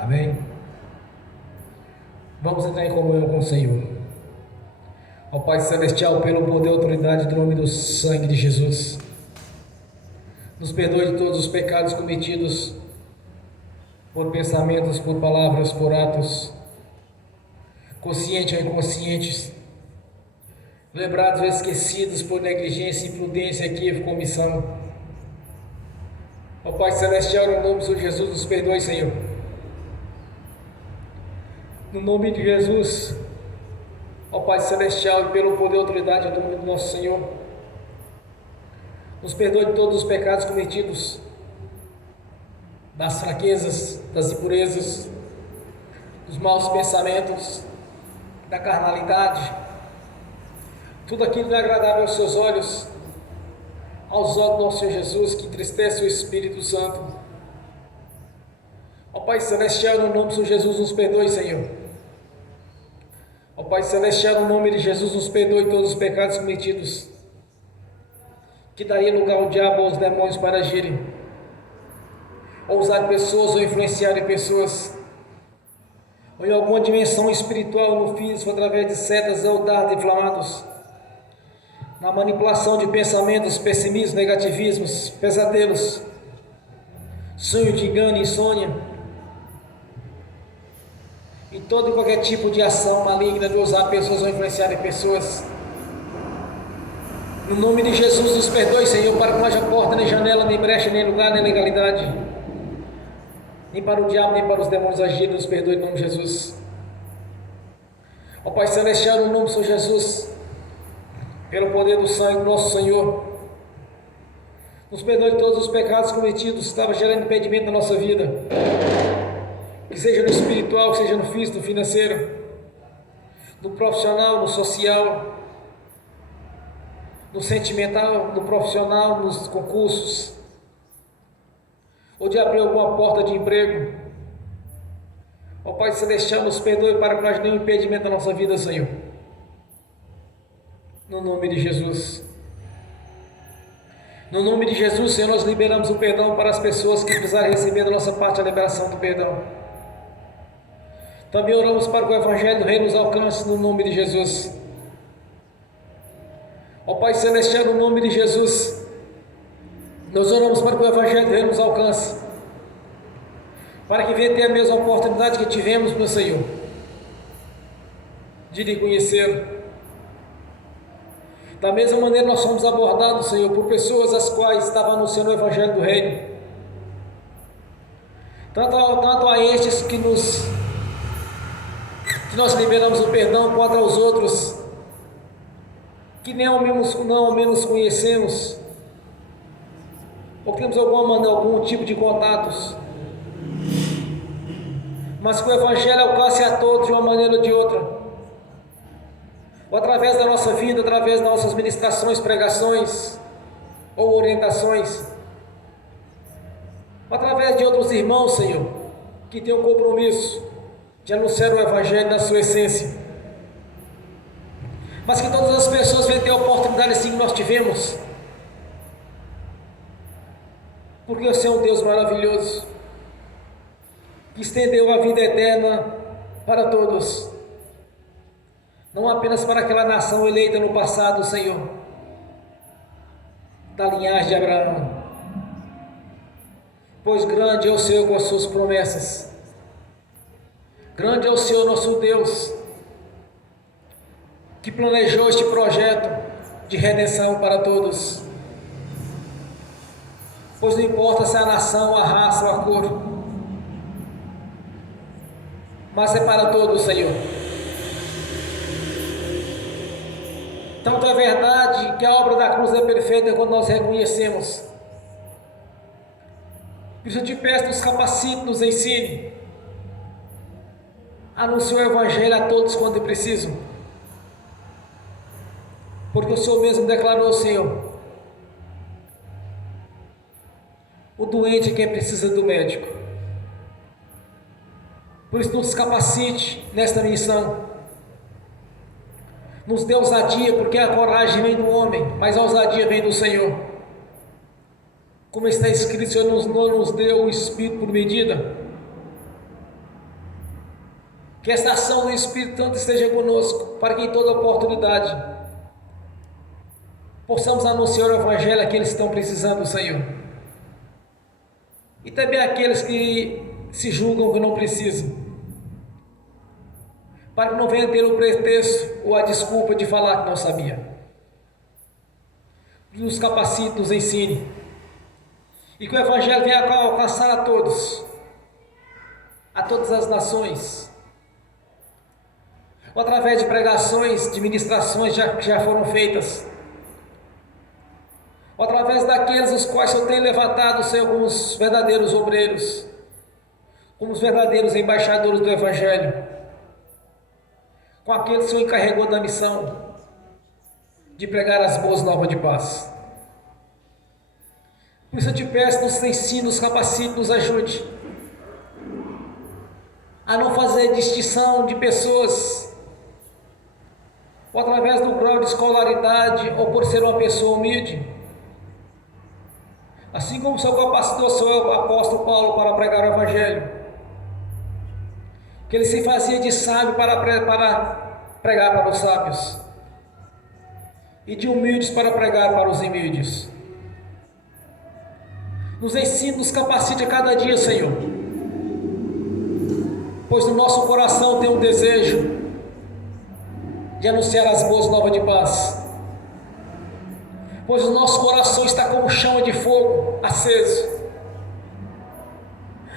Amém? Vamos entrar em comunhão com o Senhor. Ó Pai Celestial, pelo poder e autoridade do nome do sangue de Jesus, nos perdoe de todos os pecados cometidos por pensamentos, por palavras, por atos, conscientes ou inconscientes, lembrados ou esquecidos por negligência, imprudência, equívoco, omissão. Ó Pai Celestial, no nome de Jesus, nos perdoe, Senhor. No nome de Jesus, ó Pai Celestial, e pelo poder e autoridade do nome do nosso Senhor, nos perdoe de todos os pecados cometidos, das fraquezas, das impurezas, dos maus pensamentos, da carnalidade, tudo aquilo que é agradável aos seus olhos, aos olhos do nosso Senhor Jesus, que entristece o Espírito Santo. Ó Pai Celestial, no nome do Senhor Jesus, nos perdoe, Senhor. Ó Pai Celestial, no nome de Jesus, nos perdoe todos os pecados cometidos, que daria lugar ao diabo, aos demônios para agirem, ou usar pessoas, ou influenciarem pessoas, ou em alguma dimensão espiritual no físico, através de setas ou dardos inflamados, na manipulação de pensamentos, pessimismos, negativismos, pesadelos, sonho de engano, insônia, e todo e qualquer tipo de ação maligna de usar pessoas ou influenciar pessoas. No nome de Jesus, nos perdoe, Senhor, para que não haja porta, nem janela, nem brecha, nem lugar, nem legalidade, nem para o diabo, nem para os demônios agirem. Nos perdoe em nome de Jesus. Ó Pai Celestial, no nome do Senhor Jesus, pelo poder do sangue do nosso Senhor, nos perdoe todos os pecados cometidos que estavam gerando impedimento na nossa vida, que seja no espiritual, que seja no físico, no financeiro, no profissional, no social, no sentimental, no profissional, nos concursos, ou de abrir alguma porta de emprego. Ó Pai Celestial, nos perdoe para que não haja nenhum impedimento na nossa vida, Senhor. No nome de Jesus. No nome de Jesus, Senhor, nós liberamos o perdão para as pessoas que precisarem receber da nossa parte a liberação do perdão. Também oramos para que o Evangelho do Reino nos alcance no nome de Jesus. Ó Pai Celestial, no nome de Jesus, nós oramos para que o Evangelho do Reino nos alcance, para que venha ter a mesma oportunidade que tivemos, meu Senhor, de lhe conhecer. Da mesma maneira nós somos abordados, Senhor, por pessoas as quais estavam anunciando o Evangelho do Reino, tanto a estes que nós liberamos o perdão, quanto aos outros que nem ao menos conhecemos, ou temos algum tipo de contatos, mas que o Evangelho alcance a todos de uma maneira ou de outra, ou através da nossa vida, através das nossas ministrações, pregações ou orientações, ou através de outros irmãos, Senhor, que têm um compromisso de anunciar o Evangelho na sua essência, mas que todas as pessoas venham ter a oportunidade assim que nós tivemos, porque você é um Deus maravilhoso, que estendeu a vida eterna para todos, não apenas para aquela nação eleita no passado, Senhor, da linhagem de Abraão, pois grande é o Senhor com as suas promessas, grande é o Senhor nosso Deus, que planejou este projeto de redenção para todos, pois não importa se é a nação, a raça ou a cor, mas é para todos, Senhor. Tanto é verdade que a obra da cruz é perfeita quando nós reconhecemos. Por isso eu te peço, nos capacite, nos ensine, anuncie o Evangelho a todos quando precisam, porque o Senhor mesmo declarou, Senhor, o doente é quem precisa do médico. Por isso nos capacite nesta missão, nos dê ousadia, porque a coragem vem do homem, mas a ousadia vem do Senhor. Como está escrito, o Senhor não nos deu o Espírito por medida, Que esta ação do Espírito Santo esteja conosco, para que em toda oportunidade possamos anunciar o Evangelho àqueles que estão precisando, Senhor. E também àqueles que se julgam que não precisam. Para que não venha ter o pretexto ou a desculpa de falar que não sabia. Nos capacite, nos ensine. E que o Evangelho venha alcançar a todos as nações, ou através de pregações, de ministrações que já foram feitas, ou através daqueles os quais eu tenho levantado, Senhor, como os verdadeiros obreiros, como os verdadeiros embaixadores do Evangelho, com aqueles que o Senhor encarregou da missão de pregar as boas novas de paz. Por isso eu te peço, nos ensine, nos capacite, nos ajude a não fazer distinção de pessoas, ou através do grau de escolaridade, ou por ser uma pessoa humilde. Assim como o Senhor capacitou o seu apóstolo Paulo para pregar o Evangelho, que ele se fazia de sábio para pregar para os sábios, e de humildes para pregar para os humildes. Nos ensine, nos capacite a cada dia, Senhor, pois no nosso coração tem um desejo de anunciar as boas novas de paz, pois o nosso coração está como chama de fogo aceso,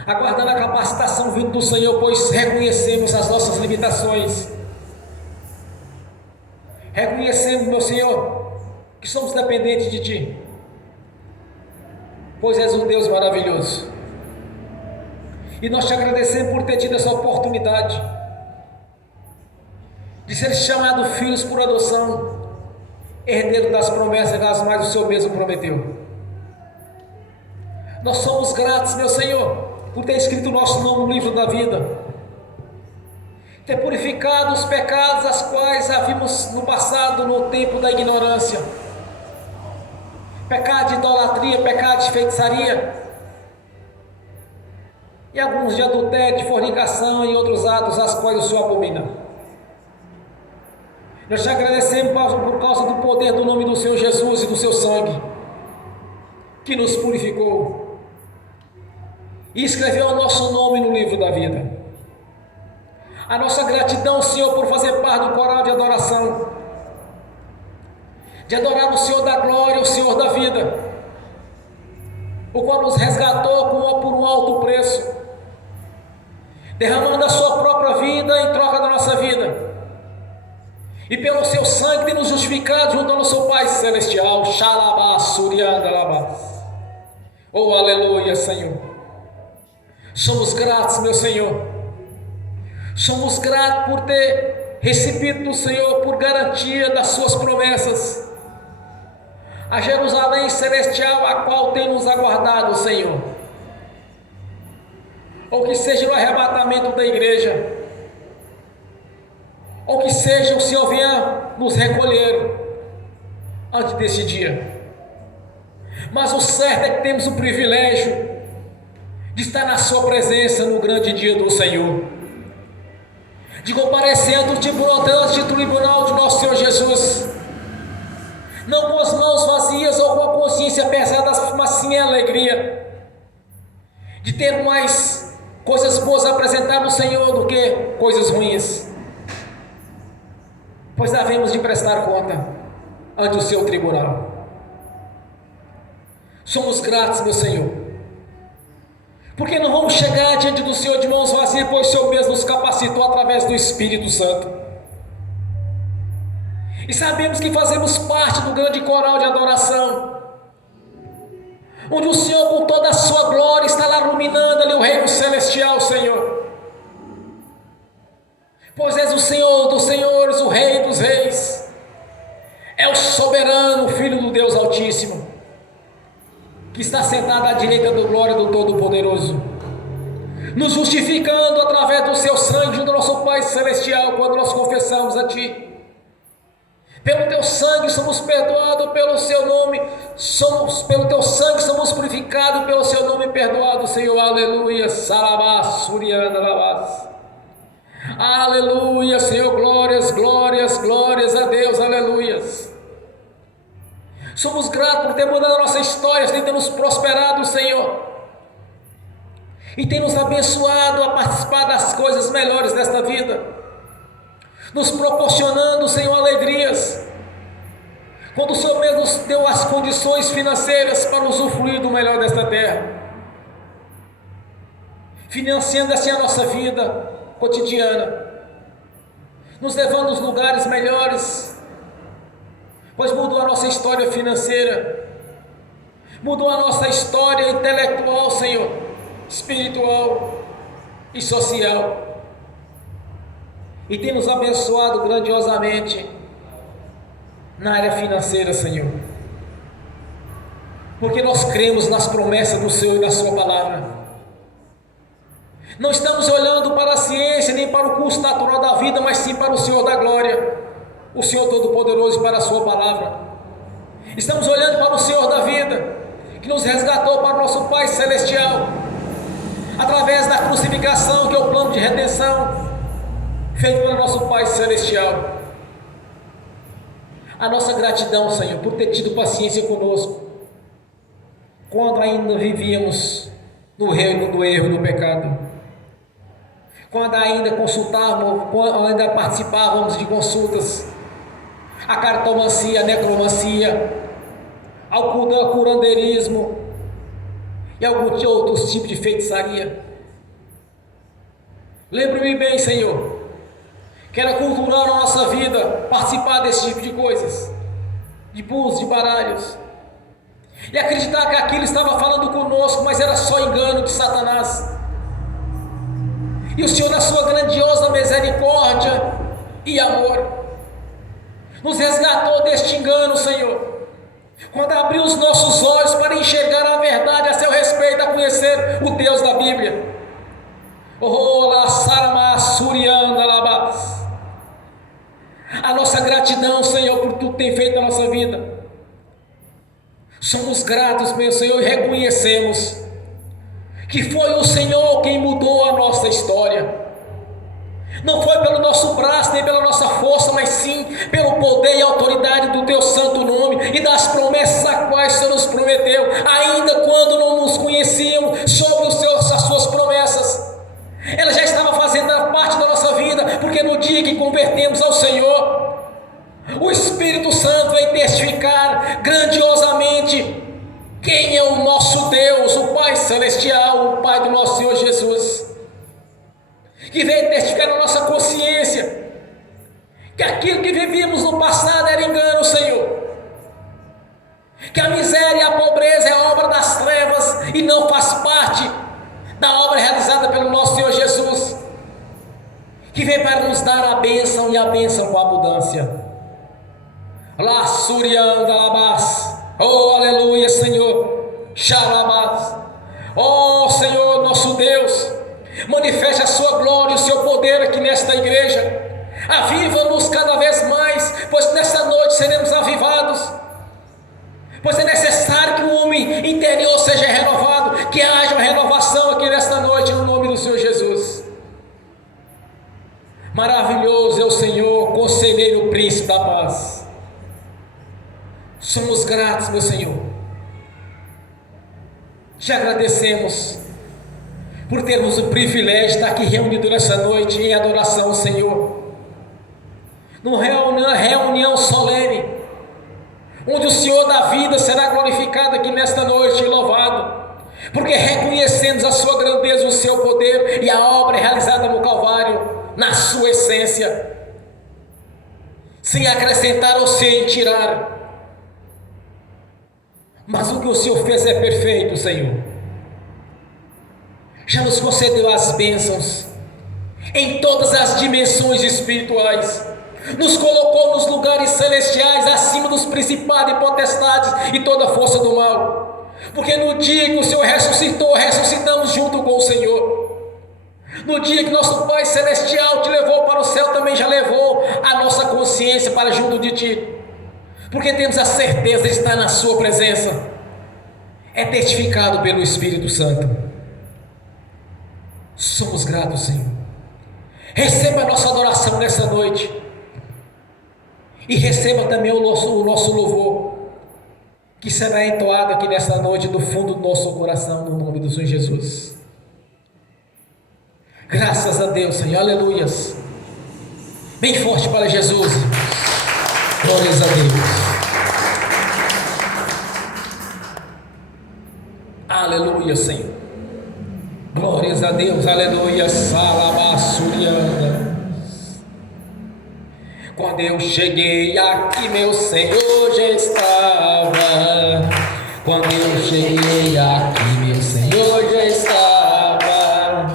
aguardando a capacitação vinda do Senhor, pois reconhecemos as nossas limitações, reconhecemos, meu Senhor, que somos dependentes de Ti, pois és um Deus maravilhoso. E nós te agradecemos por ter tido essa oportunidade de ser chamado filhos por adoção, herdeiro das promessas das quais o Senhor mesmo prometeu. Nós somos gratos, meu Senhor, por ter escrito o nosso nome no livro da vida, ter purificado os pecados as quais havíamos no passado, no tempo da ignorância, pecado de idolatria, pecado de feitiçaria, e alguns de adultério, de fornicação e outros atos as quais o Senhor abomina. Nós te agradecemos por causa do poder do nome do Senhor Jesus e do seu sangue, que nos purificou e escreveu o nosso nome no livro da vida. A nossa gratidão, Senhor, por fazer parte do coral de adoração, de adorar o Senhor da glória, o Senhor da vida, o qual nos resgatou por um alto preço, derramando a sua própria vida em troca da nossa vida, e pelo seu sangue tem nos justificado junto ao nosso Pai Celestial. Xalabá, Surianda, Labá. Oh, aleluia, Senhor. Somos gratos, meu Senhor. Somos gratos por ter recebido do Senhor, por garantia das suas promessas, a Jerusalém Celestial, a qual tem nos aguardado, Senhor. Ou que seja no arrebatamento da igreja, ou que seja o Senhor venha nos recolher antes desse dia. Mas o certo é que temos o privilégio de estar na sua presença no grande dia do Senhor, de comparecer ante o tribunal de nosso Senhor Jesus, não com as mãos vazias ou com a consciência pesada, mas sim a alegria de ter mais coisas boas a apresentar no Senhor do que coisas ruins, pois havemos de prestar conta ante o seu tribunal. Somos gratos, meu Senhor, porque não vamos chegar diante do Senhor de mãos vazias, pois o Senhor mesmo nos capacitou através do Espírito Santo, e sabemos que fazemos parte do grande coral de adoração, onde o Senhor com toda a sua glória está lá iluminando ali o reino celestial, Senhor, pois és o Senhor dos senhores, o Rei dos reis, é o soberano, o Filho do Deus Altíssimo, que está sentado à direita da glória do Todo-Poderoso, nos justificando através do seu sangue junto ao nosso Pai Celestial, quando nós confessamos a Ti. Pelo Teu sangue somos perdoados, pelo Seu nome, pelo Teu sangue somos purificados, pelo Seu nome perdoado, Senhor, aleluia, Sarabá, Suriana, Labás. Aleluia, Senhor, glórias, glórias, glórias a Deus, aleluias. Somos gratos por ter mudado a nossa história, tem nos prosperado, Senhor, e tem nos abençoado a participar das coisas melhores desta vida, nos proporcionando, Senhor, alegrias, quando o Senhor mesmo nos deu as condições financeiras para usufruir do melhor desta terra, financiando assim a nossa vida cotidiana, nos levando aos lugares melhores, pois mudou a nossa história financeira, mudou a nossa história intelectual, Senhor, espiritual e social, e tem nos abençoado grandiosamente na área financeira, Senhor, porque nós cremos nas promessas do Senhor e da sua palavra. Não estamos olhando para a ciência nem para o curso natural da vida, mas sim para o Senhor da glória, o Senhor Todo-Poderoso, e para a sua palavra. Estamos olhando para o Senhor da vida, que nos resgatou para o nosso Pai Celestial, através da crucificação, que é o plano de redenção feito pelo nosso Pai Celestial. A nossa gratidão, Senhor, por ter tido paciência conosco, quando ainda vivíamos no reino do erro, do pecado, quando ainda consultávamos, quando ainda participávamos de consultas, a cartomancia, a necromancia, ao curandeirismo e alguns outros tipos de feitiçaria. Lembre-me bem, Senhor, que era cultural na nossa vida participar desse tipo de coisas, de búzios, de baralhos, e acreditar que aquilo estava falando conosco, mas era só engano de Satanás. E o Senhor, na sua grandiosa misericórdia e amor, nos resgatou deste engano, Senhor, quando abriu os nossos olhos para enxergar a verdade a seu respeito, a conhecer o Deus da Bíblia. A nossa gratidão, Senhor, por tudo que tem feito na nossa vida. Somos gratos, meu Senhor, e reconhecemos que foi o Senhor quem mudou a nossa história. Não foi pelo nosso braço, nem pela nossa força, mas sim pelo poder e autoridade do Teu santo nome e das promessas a quais o Senhor nos prometeu, ainda quando não nos conhecíamos, sobre as Suas promessas. Ela já estava fazendo parte da nossa vida, porque no dia que convertemos ao Senhor, o Espírito Santo vai testificar grandiosamente quem é o nosso Deus, o Pai Celestial, o Pai do nosso Senhor Jesus, que veio testificar na nossa consciência que aquilo que vivíamos no passado era engano, Senhor, que a miséria e a pobreza é obra das trevas e não faz parte da obra realizada pelo nosso Senhor Jesus, que veio para nos dar a bênção e a bênção com abundância. Lá surianda labás, oh aleluia, Senhor, xalabás, oh Senhor nosso Deus, manifeste a sua glória e o seu poder aqui nesta igreja. Aviva-nos cada vez mais, pois nessa noite seremos avivados, pois é necessário que o homem interior seja renovado, que haja uma renovação aqui nesta noite, no nome do Senhor Jesus. Maravilhoso é o Senhor, conselheiro, príncipe da paz. Somos gratos, meu Senhor, te agradecemos por termos o privilégio de estar aqui reunido nessa noite em adoração ao Senhor, numa reunião solene, onde o Senhor da vida será glorificado aqui nesta noite e louvado, porque reconhecemos a sua grandeza, o seu poder e a obra realizada no Calvário, na sua essência, sem acrescentar ou sem tirar. Mas o que o Senhor fez é perfeito, Senhor. Já nos concedeu as bênçãos em todas as dimensões espirituais, nos colocou nos lugares celestiais, acima dos principados e potestades e toda a força do mal, porque no dia que o Senhor ressuscitou, ressuscitamos junto com o Senhor. No dia que nosso Pai Celestial te levou para o céu, também já levou a nossa consciência para junto de Ti, porque temos a certeza de estar na Sua presença. É testificado pelo Espírito Santo. Somos gratos, Senhor. Receba a nossa adoração nessa noite. E receba também o nosso louvor, que será entoado aqui nessa noite do fundo do nosso coração, no nome do Senhor Jesus. Graças a Deus, Senhor, aleluias. Bem forte para Jesus. Glórias a Deus. Aleluia, Senhor. Glórias a Deus, aleluia. Salabassuriana. Quando eu cheguei aqui, meu Senhor já estava. Quando eu cheguei aqui, meu Senhor já estava.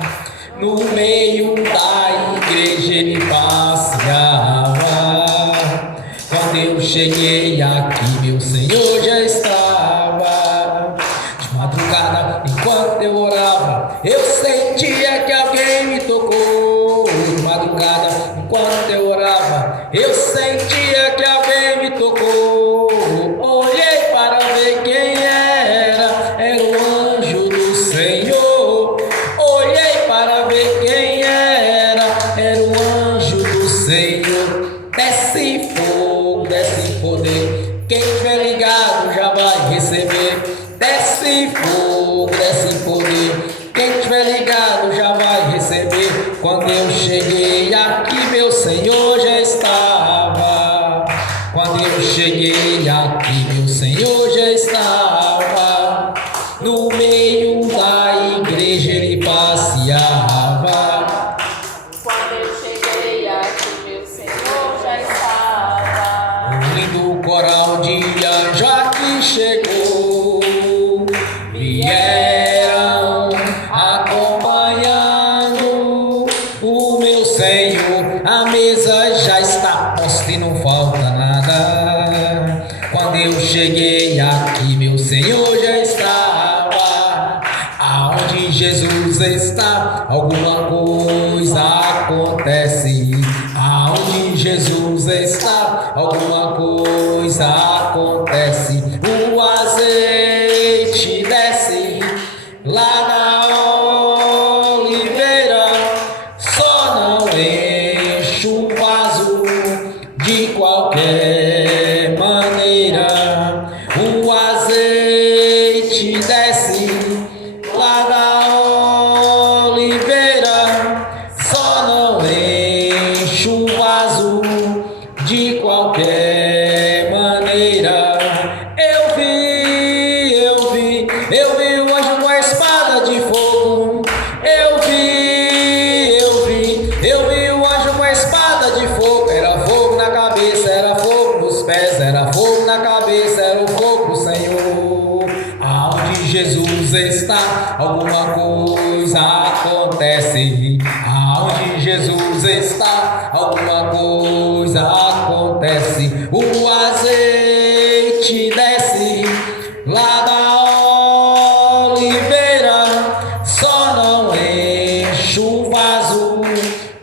No meio da igreja ele passeava. Quando eu cheguei aqui, meu Senhor já estava. De madrugada, enquanto eu orava, eu sentia que alguém me tocou. De madrugada, enquanto eu orava, eu sentia que alguém me tocou. Olhei para ver quem era o anjo do Senhor. Olhei para ver quem era o anjo do Senhor. Desce fogo, desce poder, quem tiver ligado já vai receber. Desce fogo, desce poder, quem tiver ligado já vai receber. Quando eu cheguei aqui, meu Senhor já estava. Quando eu cheguei aqui, meu Senhor já estava. No meio da igreja ele passeava. Quando eu cheguei aqui, meu Senhor já estava. Um lindo coral de anjo aqui chegou. Vieram acompanhando o meu Senhor. A mesa já está posta e não falta nada. Quando eu cheguei aqui, meu Senhor já estava. Aonde Jesus está, alguma coisa acontece. Aonde Jesus está, alguma coisa acontece. O azeite desce lá na oliveira, só não enche o vaso de qualquer maneira. O azeite desce lá na oliveira, só não enche o vaso de qualquer maneira. Eu vi o anjo com a espada de fogo. Eu vi o anjo com a espada de fogo. Era fogo na cabeça, era fogo nos pés, era fogo na cabeça, era o fogo do Senhor. Aonde Jesus está, alguma coisa acontece. Aonde Jesus está, alguma coisa acontece. O azeite desce lá da oliveira, só não enche o vaso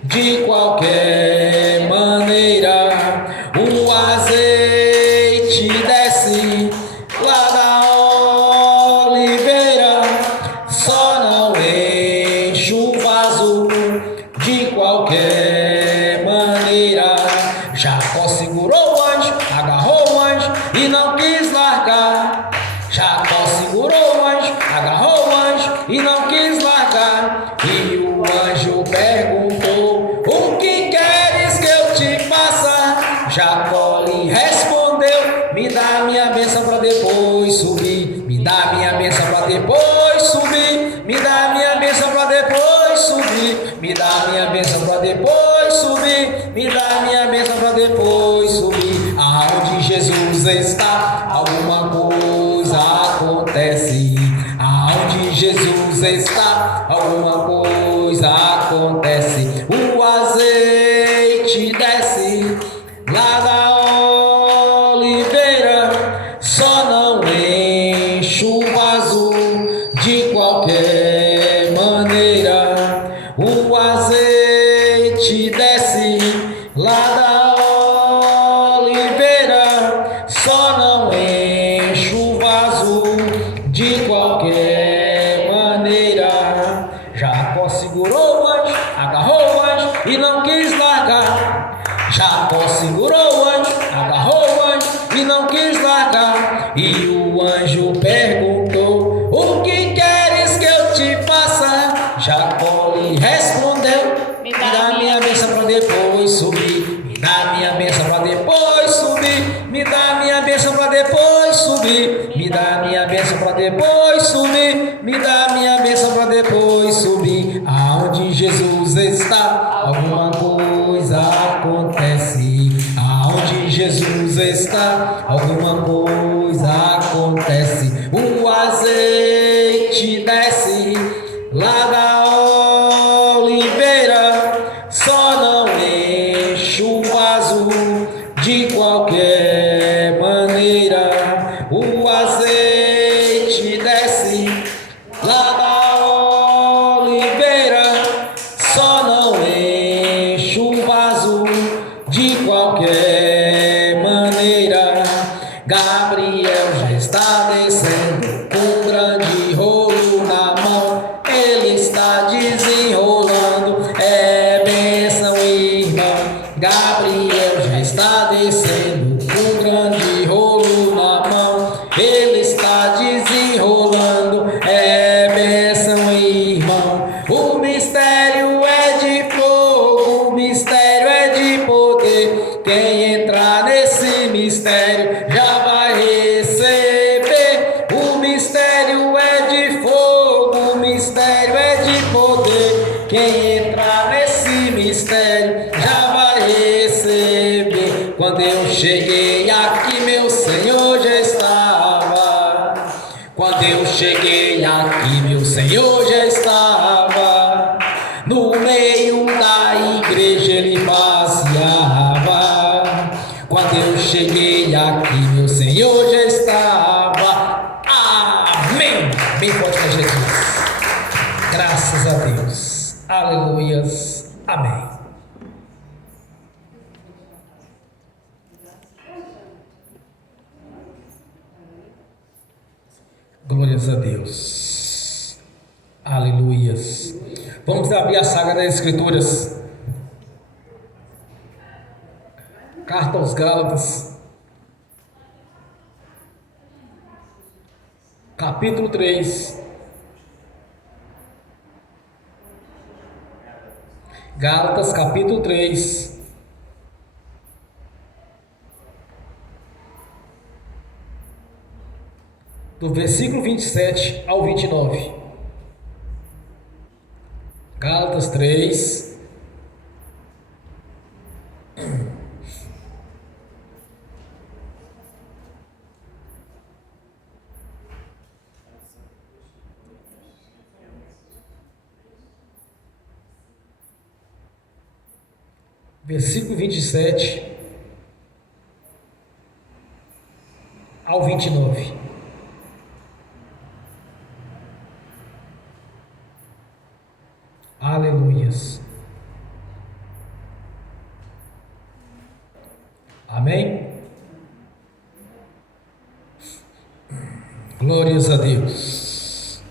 de qualquer maneira. O azeite desce lá da oliveira, só não enche o vaso de qualquer maneira. Jacó segurou o anjo, agarrou o anjo e não quis largar. Jacó segurou o anjo, agarrou o anjo e não quis largar. E o anjo perguntou: o que queres que eu te faça? Jacó lhe respondeu: me dá minha bênção para depois subir. Me dá minha bênção para depois subir. Me dá minha bênção para depois subir. Me dá minha bênção para depois subir. Me dá minha bênção para depois subir. Aonde Jesus está, alguma coisa acontece. Aonde Jesus está, alguma coisa acontece. O azeite desce lá da oliveira, só não enche o vaso de qualquer maneira. O azeite desce lá da oliveira, só não enche o vaso de qualquer maneira. Jacó segurou o anjo, agarrou o anjo e não quis largar. Jacó segurou o anjo, agarrou o anjo e não quis largar. E o anjo perguntou: o que queres que eu te faça? Jacó lhe respondeu: me dá minha bênção para depois subir. Me dá minha bênção para depois subir. Me dá minha bênção para depois subir. Me dá minha bênção para depois subir. Me dá minha bênção para depois subir. Aonde Jesus está, alguma coisa acontece. Aonde Jesus está, alguma coisa acontece. O azeite desce lá da oliveira, só não enche o vaso de qualquer maneira. O azeite desce lá da oliveira, só não enche o vaso de qualquer maneira. Gabriel já está descendo com um grande rolo na mão. Ele está desenrolando, é bênção, irmão. Gabriel já está descendo com um grande rolo na mão. Ele está desenrolando, é bênção, irmão. O mistério é de fogo, o mistério é de poder. Quem entrar nesse mistério já vai receber. O mistério é de fogo, o mistério é de poder. Quem entrar nesse mistério já vai receber. Quando eu cheguei aqui, meu Senhor já estava. Quando eu cheguei aqui, meu Senhor já estava. No meio da igreja ele passeava. Quando eu cheguei aqui, meu Senhor já estava. Amém. Bem forte para Jesus. Graças a Deus. Aleluias. Amém. Glórias a Deus. Aleluias. Vamos abrir a saga das Escrituras. Carta aos Gálatas, capítulo 3. Gálatas, capítulo 3. Do versículo 27 ao 29. Gálatas 3. Versículo 27 ao 29. Aleluias. Amém? Glórias a Deus.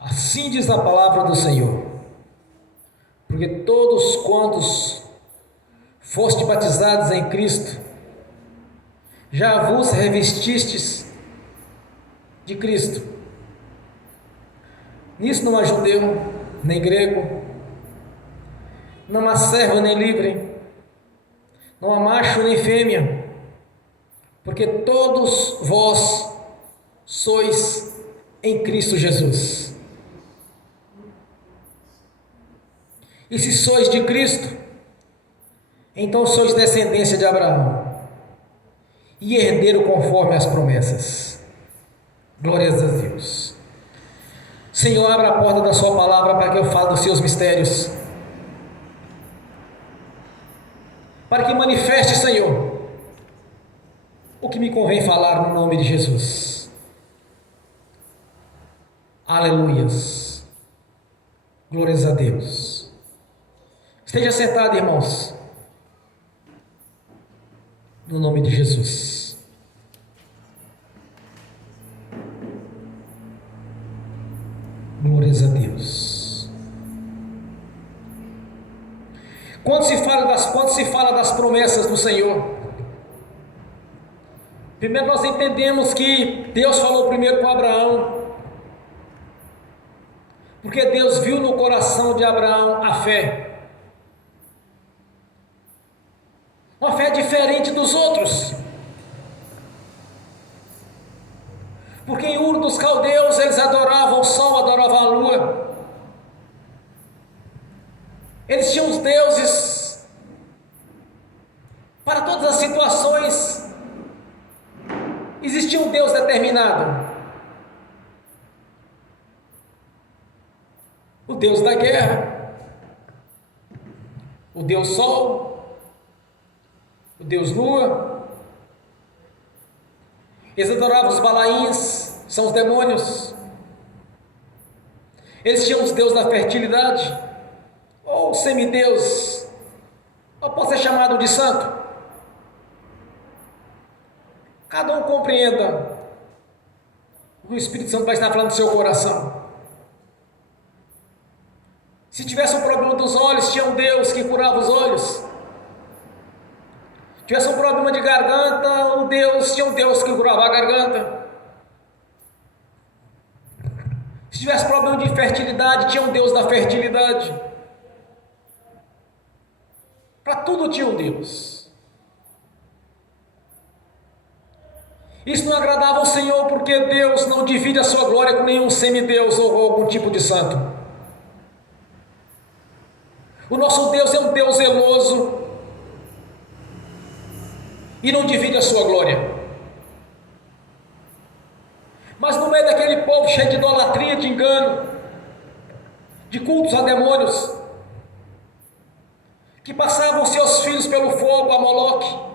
Assim diz a palavra do Senhor: porque todos quantos foste batizados em Cristo, já vos revestistes de Cristo. Nisso não há judeu, nem grego, não há servo nem livre, não há macho nem fêmea, porque todos vós sois em Cristo Jesus. E se sois de Cristo, então sois descendência de Abraão e herdeiro conforme as promessas. Glórias a Deus. Senhor, abra a porta da sua palavra para que eu fale dos seus mistérios, para que manifeste, Senhor, o que me convém falar no nome de Jesus. Aleluias. Glórias a Deus. Esteja sentado, irmãos, no nome de Jesus. Deus. Quando se fala das promessas do Senhor, primeiro nós entendemos que Deus falou primeiro com Abraão, porque Deus viu no coração de Abraão a fé, uma fé diferente dos outros, porque em Ur dos Caldeus eles adoravam o sol, adoravam a lua, eles tinham os deuses para todas as situações, existia um Deus determinado, o Deus da guerra, o Deus Sol, o Deus Lua. Eles adoravam os Balaíns, são os demônios. Eles tinham os deuses da fertilidade, ou semideus, ou pode ser chamado de santo. Cada um compreenda o que o Espírito Santo vai estar falando no seu coração. Se tivesse um problema dos olhos, tinha um Deus que curava os olhos. Se tivesse um problema de garganta, tinha um Deus que curava a garganta. Se tivesse problema de fertilidade, tinha um Deus da fertilidade. Para tudo tinha um Deus. Isso não agradava ao Senhor, porque Deus não divide a sua glória com nenhum semideus ou algum tipo de santo. O nosso Deus é um Deus zeloso e não divide a sua glória. Mas no meio daquele povo cheio de idolatria, de engano, de cultos a demônios, que passavam seus filhos pelo fogo a Moloque,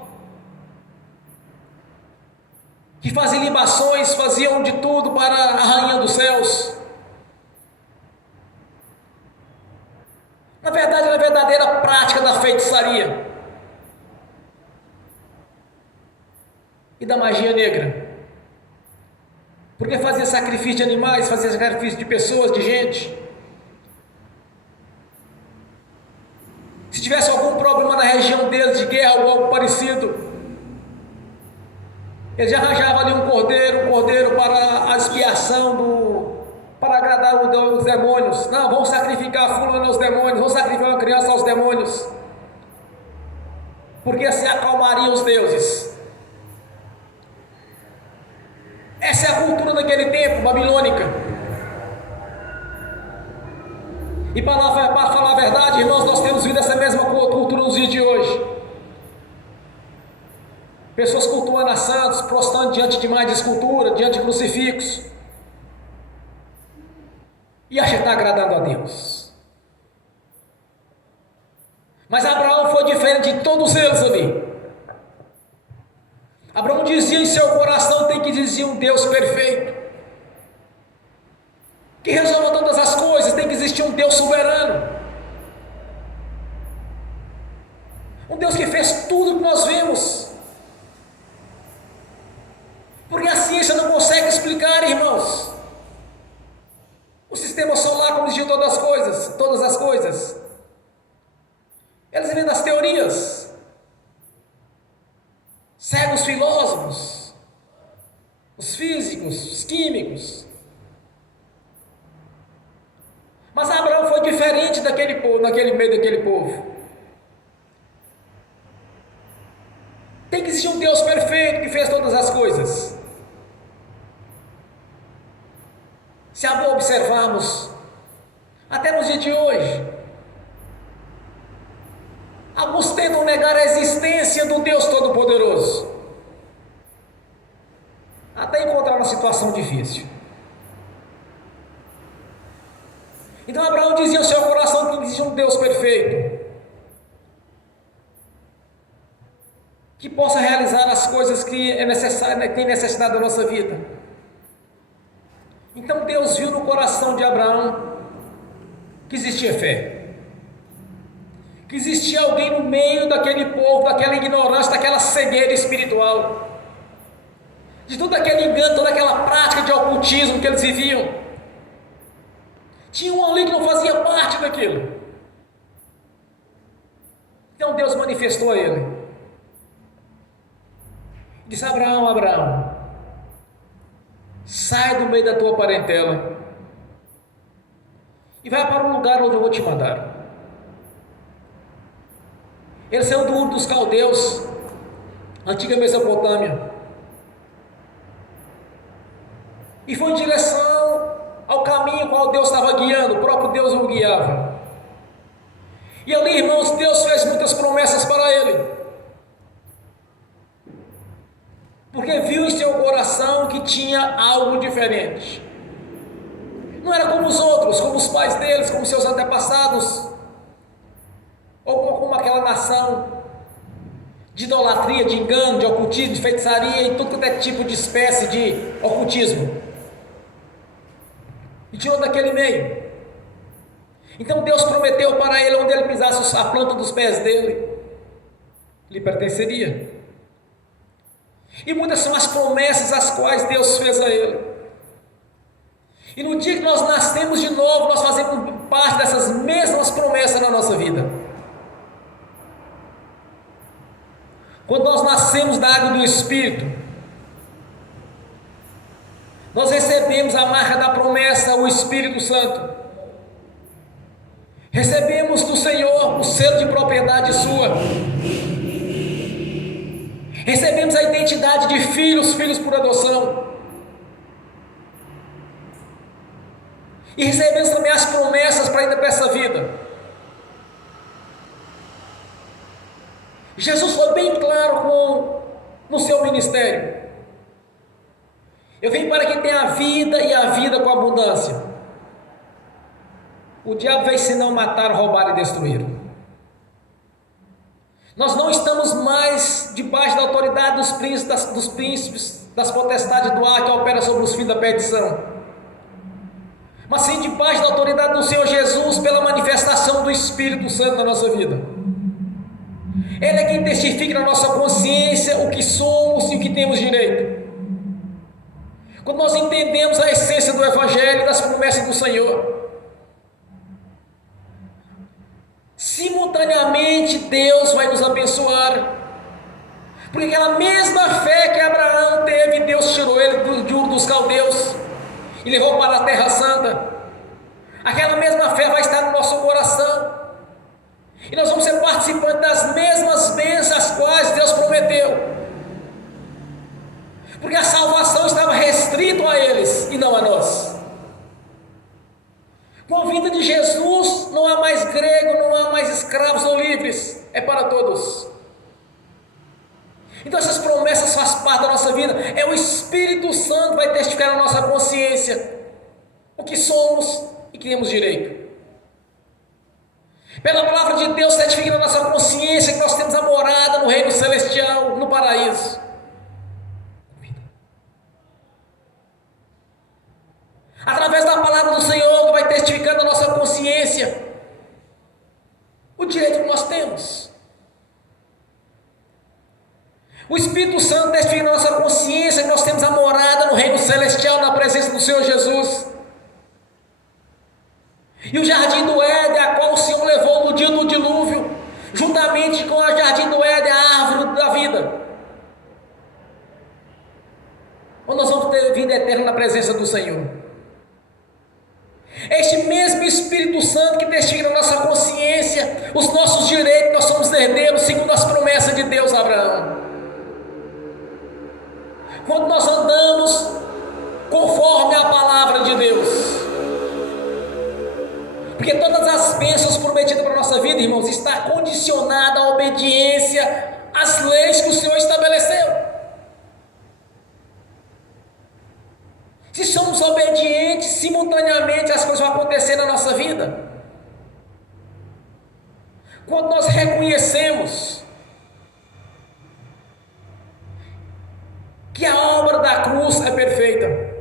que faziam libações, faziam de tudo para a rainha dos céus. Na verdade, na verdadeira prática da feitiçaria e da magia negra, porque fazia sacrifício de animais, fazia sacrifício de pessoas, de gente. Se tivesse algum problema na região deles, de guerra ou algo parecido, eles já arranjavam ali um cordeiro para a expiação para agradar os demônios. Não, vamos sacrificar fulano aos demônios, vamos sacrificar uma criança aos demônios, porque assim acalmaria os deuses. Essa é a cultura daquele tempo, babilônica. E para falar a verdade, irmãos, nós temos vindo essa mesma cultura nos dias de hoje. Pessoas cultuando a santos, prostrando diante de mais de escultura, diante de crucifixos, e acha que está agradando a Deus. Mas Abraão foi diferente de todos eles ali. Abraão dizia em seu coração: tem que existir um Deus perfeito, que resolva todas as coisas, tem que existir um Deus soberano, um Deus que fez tudo que nós vemos, porque a ciência não consegue explicar, irmãos. O sistema solar, como existiu todas as coisas, eles vêm das teorias, cegos filósofos, os físicos, os químicos. Mas Abraão foi diferente daquele povo, naquele meio daquele povo. Tem que existir um Deus perfeito que fez todas as coisas. Se observarmos, até nos dias de hoje, alguns tentam negar a existência do Deus Todo-Poderoso, até encontrar uma situação difícil. Então Abraão dizia no seu coração que existe um Deus perfeito, que possa realizar as coisas que é necessário, que tem necessidade da nossa vida. Então Deus viu no coração de Abraão que existia fé, que existia alguém no meio daquele povo, daquela ignorância, daquela cegueira espiritual, de todo aquele engano, toda aquela prática de ocultismo que eles viviam. Tinha um ali que não fazia parte daquilo. Então Deus manifestou a ele. Disse: Abraão, Abraão, sai do meio da tua parentela e vai para um lugar onde eu vou te mandar. Ele saiu do Ur dos Caldeus, antiga Mesopotâmia, e foi em direção ao caminho qual Deus estava guiando, o próprio Deus o guiava. E ali, irmãos, Deus fez muitas promessas para ele, porque viu em seu coração que tinha algo diferente. Não era como os outros, como os pais deles, como seus antepassados, ou como aquela nação de idolatria, de engano, de ocultismo, de feitiçaria e tudo que é tipo de espécie de ocultismo. E tirou daquele meio. Então Deus prometeu para ele, onde ele pisasse a planta dos pés dele, lhe pertenceria. E muitas são as promessas as quais Deus fez a ele. E no dia que nós nascemos de novo, nós fazemos parte dessas mesmas promessas na nossa vida. Quando nós nascemos da água do Espírito, nós recebemos a marca da promessa, o Espírito Santo. Recebemos do Senhor o selo de propriedade sua. Recebemos a identidade de filhos, filhos por adoção. E recebemos também as promessas para ir para essa vida. Jesus foi bem claro no seu ministério: eu vim para que tenha a vida e a vida com abundância. O diabo veio senão matar, roubar e destruir. Nós não estamos mais debaixo da autoridade dos príncipes, das potestades do ar que opera sobre os filhos da perdição, mas sim debaixo da autoridade do Senhor Jesus, pela manifestação do Espírito Santo na nossa vida. Ele é quem testifica na nossa consciência o que somos e o que temos direito. Quando nós entendemos a essência do Evangelho e das promessas do Senhor, simultaneamente Deus vai nos abençoar, porque aquela mesma fé que Abraão teve, Deus tirou ele de Ur dos Caldeus e levou para a Terra Santa. Aquela mesma fé vai estar no nosso coração, e nós vamos ser participantes das mesmas bênçãos as quais Deus prometeu, porque a salvação estava restrita a eles e não a nós. Com a vinda de Jesus, não há mais grego, não há mais escravos ou livres, é para todos. Então essas promessas fazem parte da nossa vida. É o Espírito Santo que vai testificar na nossa consciência o que somos e que temos direito. Pela palavra de Deus certifica na nossa consciência que nós temos a morada no reino celestial, no paraíso. Através da palavra do Senhor, que vai testificando na nossa consciência o direito que nós temos. O Espírito Santo testifica na nossa consciência que nós temos a morada no reino celestial, na presença do Senhor Jesus. E o jardim do Éden, a qual o Senhor levou no dia do dilúvio, juntamente com o jardim do Éden, a árvore da vida, onde nós vamos ter vida eterna na presença do Senhor. Este mesmo Espírito Santo que testifica na nossa consciência os nossos direitos, nós somos herdeiros segundo as promessas de Deus a Abraão. Quando nós andamos conforme a palavra de Deus, porque todas as bênçãos prometidas para a nossa vida, irmãos, está condicionada à obediência às leis que o Senhor estabeleceu. Se somos obedientes, simultaneamente as coisas vão acontecer na nossa vida. Quando nós reconhecemos que a obra da cruz é perfeita,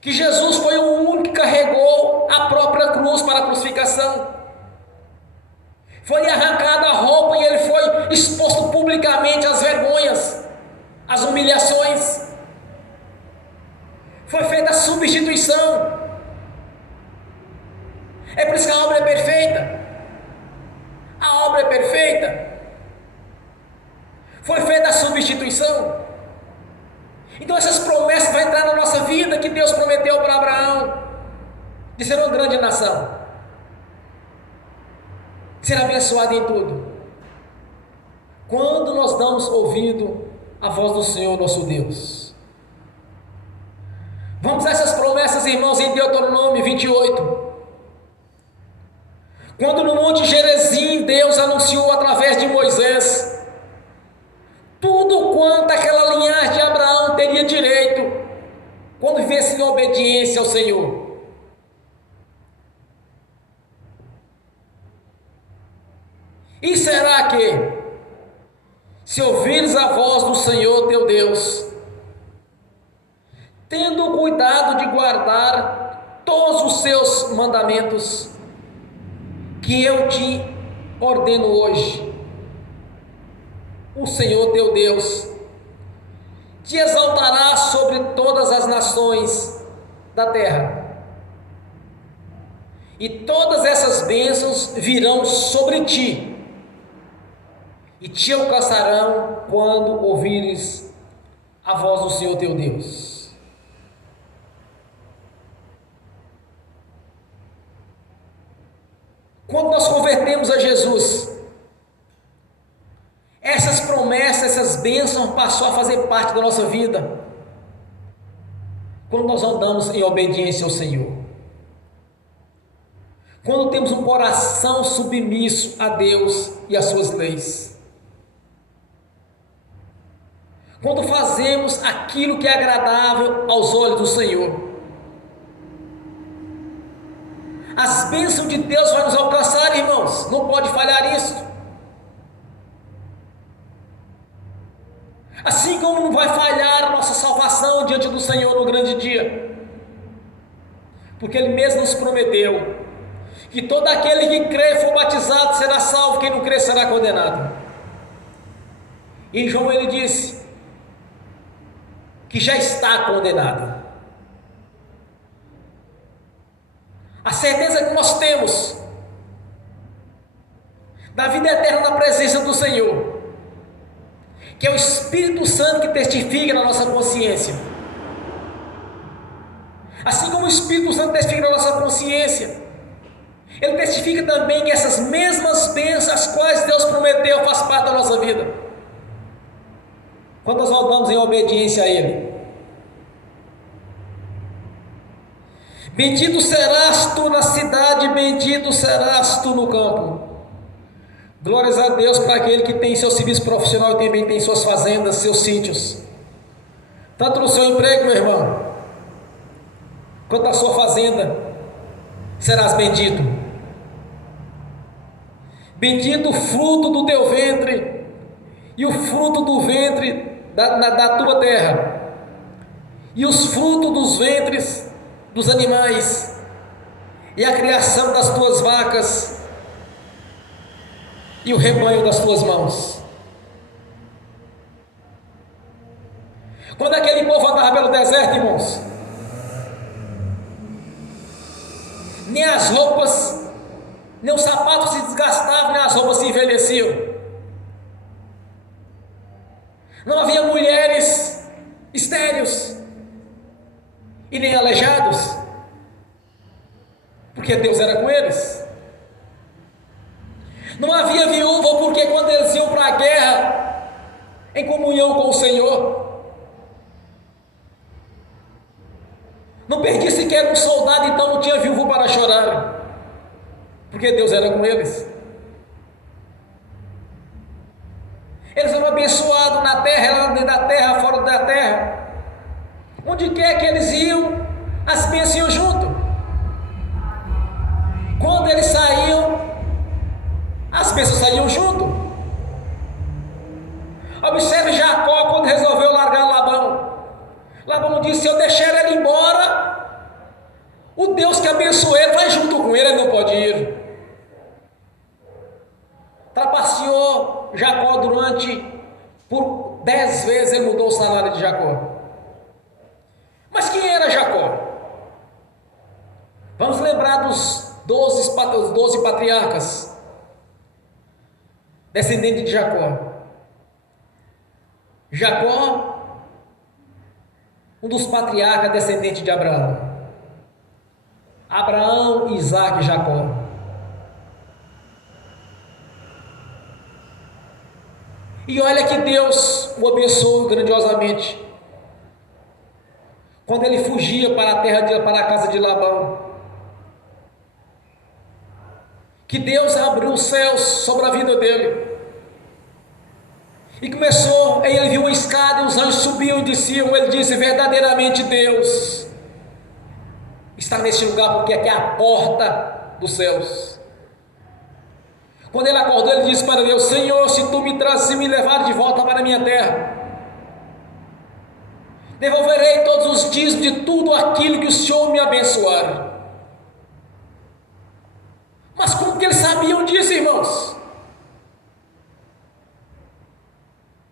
que Jesus foi o único que carregou a própria cruz para a crucificação, foi arrancada a roupa e ele foi exposto publicamente às vergonhas, às humilhações. Foi feita a substituição. É por isso que a obra é perfeita. A obra é perfeita. Foi feita a substituição. Então essas promessas vão entrar na nossa vida, que Deus prometeu para Abraão, de ser uma grande nação, de ser abençoado em tudo. Quando nós damos ouvido à voz do Senhor nosso Deus. Vamos a essas promessas, irmãos, em Deuteronômio 28. Quando no Monte Gerizim Deus anunciou através de Moisés tudo quanto aquela linhagem de Abraão teria direito quando vivesse em obediência ao Senhor. E será que, se ouvires a voz do Senhor teu Deus, tendo cuidado de guardar todos os seus mandamentos que eu te ordeno hoje, o Senhor teu Deus te exaltará sobre todas as nações da terra, e todas essas bênçãos virão sobre ti e te alcançarão quando ouvires a voz do Senhor teu Deus. Quando nós convertemos a Jesus, essas promessas, essas bênçãos passou a fazer parte da nossa vida, quando nós andamos em obediência ao Senhor, quando temos um coração submisso a Deus e às suas leis, quando fazemos aquilo que é agradável aos olhos do Senhor, as bênçãos de Deus vão nos alcançar, irmãos, não pode falhar isso. Assim como não vai falhar a nossa salvação diante do Senhor no grande dia, porque Ele mesmo nos prometeu que todo aquele que crê e for batizado será salvo, quem não crê será condenado. E em João ele disse que já está condenado. A certeza que nós temos da vida eterna na presença do Senhor, que é o Espírito Santo que testifica na nossa consciência. Assim como o Espírito Santo testifica na nossa consciência, ele testifica também que essas mesmas bênçãos as quais Deus prometeu faz parte da nossa vida, quando nós andamos em obediência a Ele. Bendito serás tu na cidade, bendito serás tu no campo. Glórias a Deus para aquele que tem seu serviço profissional e também tem suas fazendas, seus sítios, tanto no seu emprego, meu irmão, quanto na sua fazenda, serás bendito. Bendito o fruto do teu ventre e o fruto do ventre da tua terra, e os frutos dos ventres dos animais, e a criação das tuas vacas, e o rebanho das tuas mãos. Quando aquele povo andava pelo deserto, irmãos, nem as roupas, nem os sapatos se desgastavam, nem as roupas se envelheciam. Não havia mulheres estéreis e nem aleijados, porque Deus era com eles. Não havia viúva, porque quando eles iam para a guerra, em comunhão com o Senhor, não perdia sequer um soldado, então não tinha viúva para chorar, porque Deus era com eles. Eles eram abençoados na terra, dentro da terra, fora da terra. Onde quer que eles iam, as bênçãos iam junto. Quando eles saíam, as bênçãos saíam junto. Observe Jacó quando resolveu largar Labão. Labão disse: se eu deixar ele embora, o Deus que abençoou ele vai junto com ele, ele não pode ir. Trapaceou Jacó por 10 vezes, ele mudou o salário de Jacó. Mas quem era Jacó? Vamos lembrar dos os 12 patriarcas, descendentes de Jacó. Jacó, um dos patriarcas descendente de Abraão. Abraão, Isaac e Jacó. E olha que Deus o abençoou grandiosamente. Quando ele fugia para a casa de Labão. Que Deus abriu os céus sobre a vida dele. E começou, aí ele viu uma escada e os anjos subiam e desciam. Ele disse: verdadeiramente Deus está neste lugar, porque aqui é a porta dos céus. Quando ele acordou, ele disse para Deus: Senhor, se tu me trazes e me levar de volta para a minha terra, devolverei todos os dízimos de tudo aquilo que o Senhor me abençoar. Mas como que eles sabiam disso, irmãos?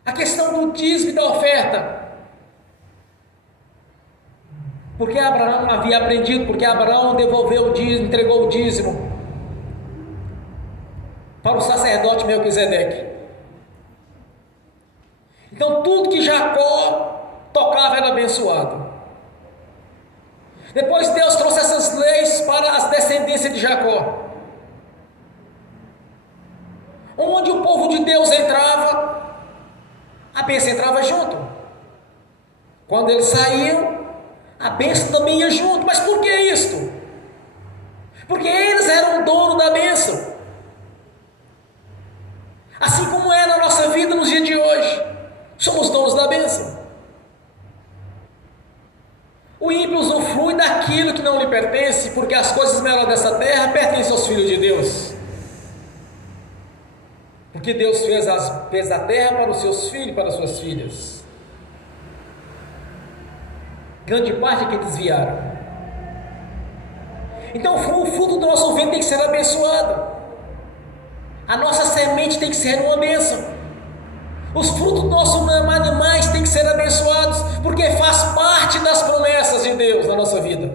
A questão do dízimo e da oferta. Porque Abraão havia aprendido, porque Abraão devolveu o dízimo, entregou o dízimo para o sacerdote Melquisedeque. Então tudo que Jacó tocava era abençoado. Depois Deus trouxe essas leis para as descendências de Jacó. Onde o povo de Deus entrava, a bênção entrava junto. Quando eles saíam, a bênção também ia junto. Mas por que isto? Porque eles eram o dono da bênção. Assim como é na nossa vida nos dias de hoje, somos donos da bênção. O ímpio usufrui daquilo que não lhe pertence, porque as coisas melhores dessa terra pertencem aos filhos de Deus. Porque Deus fez a terra para os seus filhos e para as suas filhas. Grande parte é que desviaram. Então o fruto do nosso ventre tem que ser abençoado. A nossa semente tem que ser uma bênção. Os frutos dos nossos animais têm que ser abençoados, porque faz parte das promessas de Deus na nossa vida.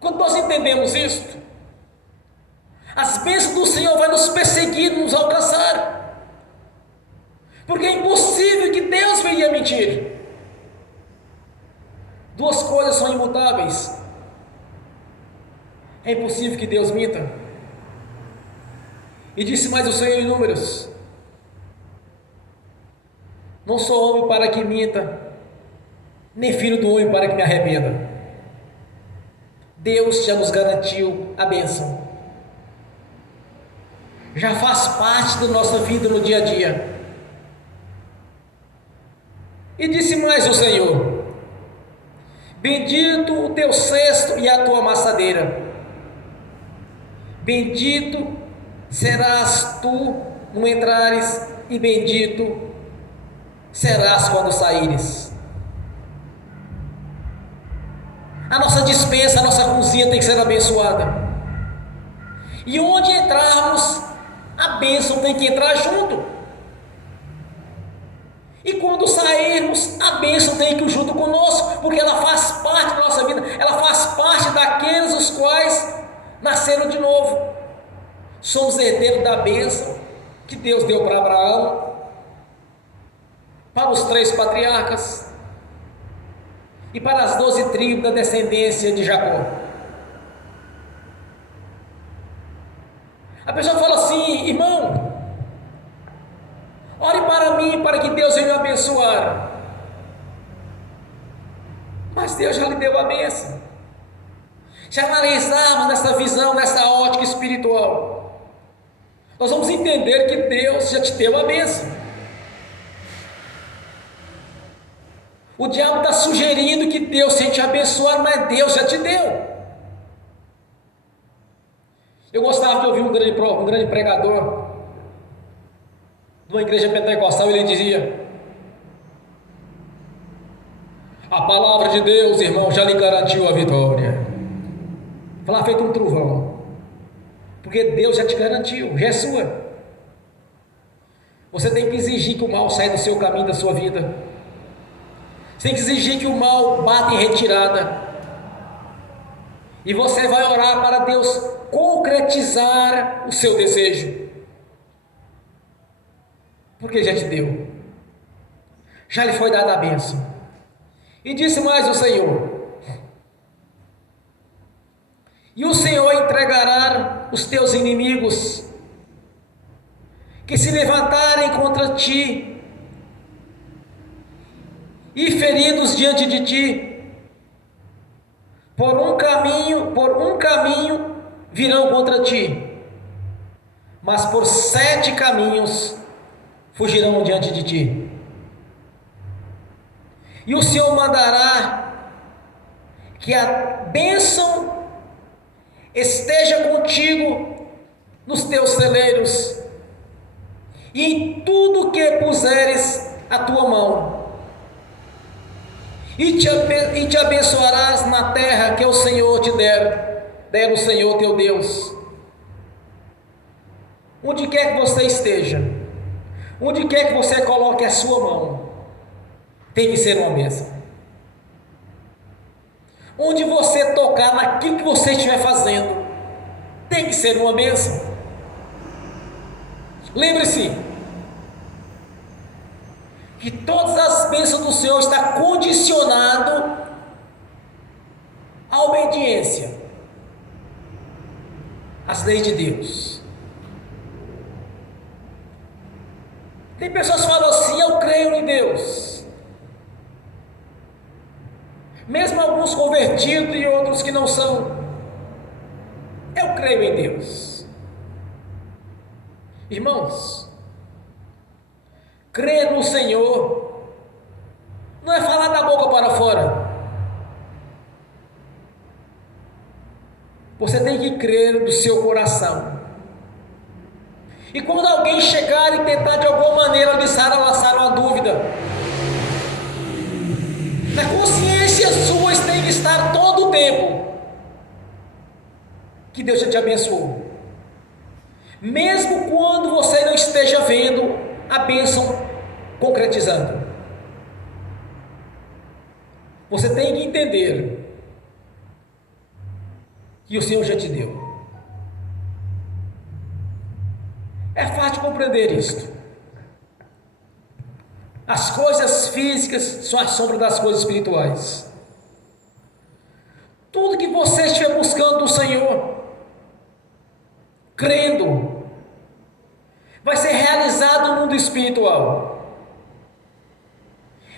Quando nós entendemos isto, as bênçãos do Senhor vão nos perseguir, nos alcançar. Porque é impossível que Deus venha mentir. Duas coisas são imutáveis. É impossível que Deus minta. E disse mais o Senhor em Números: não sou homem para que minta, nem filho do homem para que me arrependa. Deus já nos garantiu a bênção. Já faz parte da nossa vida no dia a dia. E disse mais o Senhor: bendito o teu cesto e a tua amassadeira. Bendito serás tu no entrares, e bendito serás quando saíres. A nossa despensa, a nossa cozinha tem que ser abençoada. E onde entrarmos, a bênção tem que entrar junto. E quando sairmos, a bênção tem que ir junto conosco, porque ela faz parte da nossa vida, ela faz parte daqueles os quais nasceram de novo. Somos herdeiros da bênção que Deus deu para Abraão, para os 3 patriarcas e para as 12 tribos da descendência de Jacó. A pessoa fala assim: irmão, ore para mim, para que Deus venha me abençoar. Mas Deus já lhe deu a bênção. Se analisarmos nessa visão, nessa ótica espiritual, nós vamos entender que Deus já te deu a bênção. O diabo está sugerindo que Deus tem te abençoar, mas Deus já te deu. Eu gostava de ouvir um grande pregador de uma igreja pentecostal. Ele dizia: a palavra de Deus, irmão, já lhe garantiu a vitória. Falar feito um trovão, porque Deus já te garantiu, já é sua. Você tem que exigir que o mal saia do seu caminho, da sua vida. Você tem que exigir que o mal bata em retirada. E você vai orar para Deus concretizar o seu desejo. Porque já te deu. Já lhe foi dada a bênção. E disse mais o Senhor: e o Senhor entregará os teus inimigos que se levantarem contra ti e feridos diante de ti. Por um caminho virão contra ti, mas por 7 caminhos fugirão diante de ti. E o Senhor mandará que a bênção esteja contigo nos teus celeiros e em tudo que puseres a tua mão, e te abençoarás na terra que o Senhor te der o Senhor teu Deus. Onde quer que você esteja, onde quer que você coloque a sua mão, tem que ser uma bênção. Onde você tocar, naquilo que você estiver fazendo, tem que ser uma bênção. Lembre-se que todas as bênçãos do Senhor estão condicionadas à obediência às leis de Deus. Tem pessoas que falam assim: eu creio em Deus. Mesmo alguns convertidos e outros que não são. Eu creio em Deus. Irmãos, crer no Senhor não é falar da boca para fora. Você tem que crer do seu coração. E quando alguém chegar e tentar de alguma maneira lançar uma dúvida, na consciência sua tem que estar todo o tempo que Deus já te abençoou. Mesmo quando você não esteja vendo a bênção concretizando, você tem que entender que o Senhor já te deu. É fácil compreender isto. As coisas físicas são a sombra das coisas espirituais. Tudo que você estiver buscando do Senhor, crendo, vai ser realizado no mundo espiritual.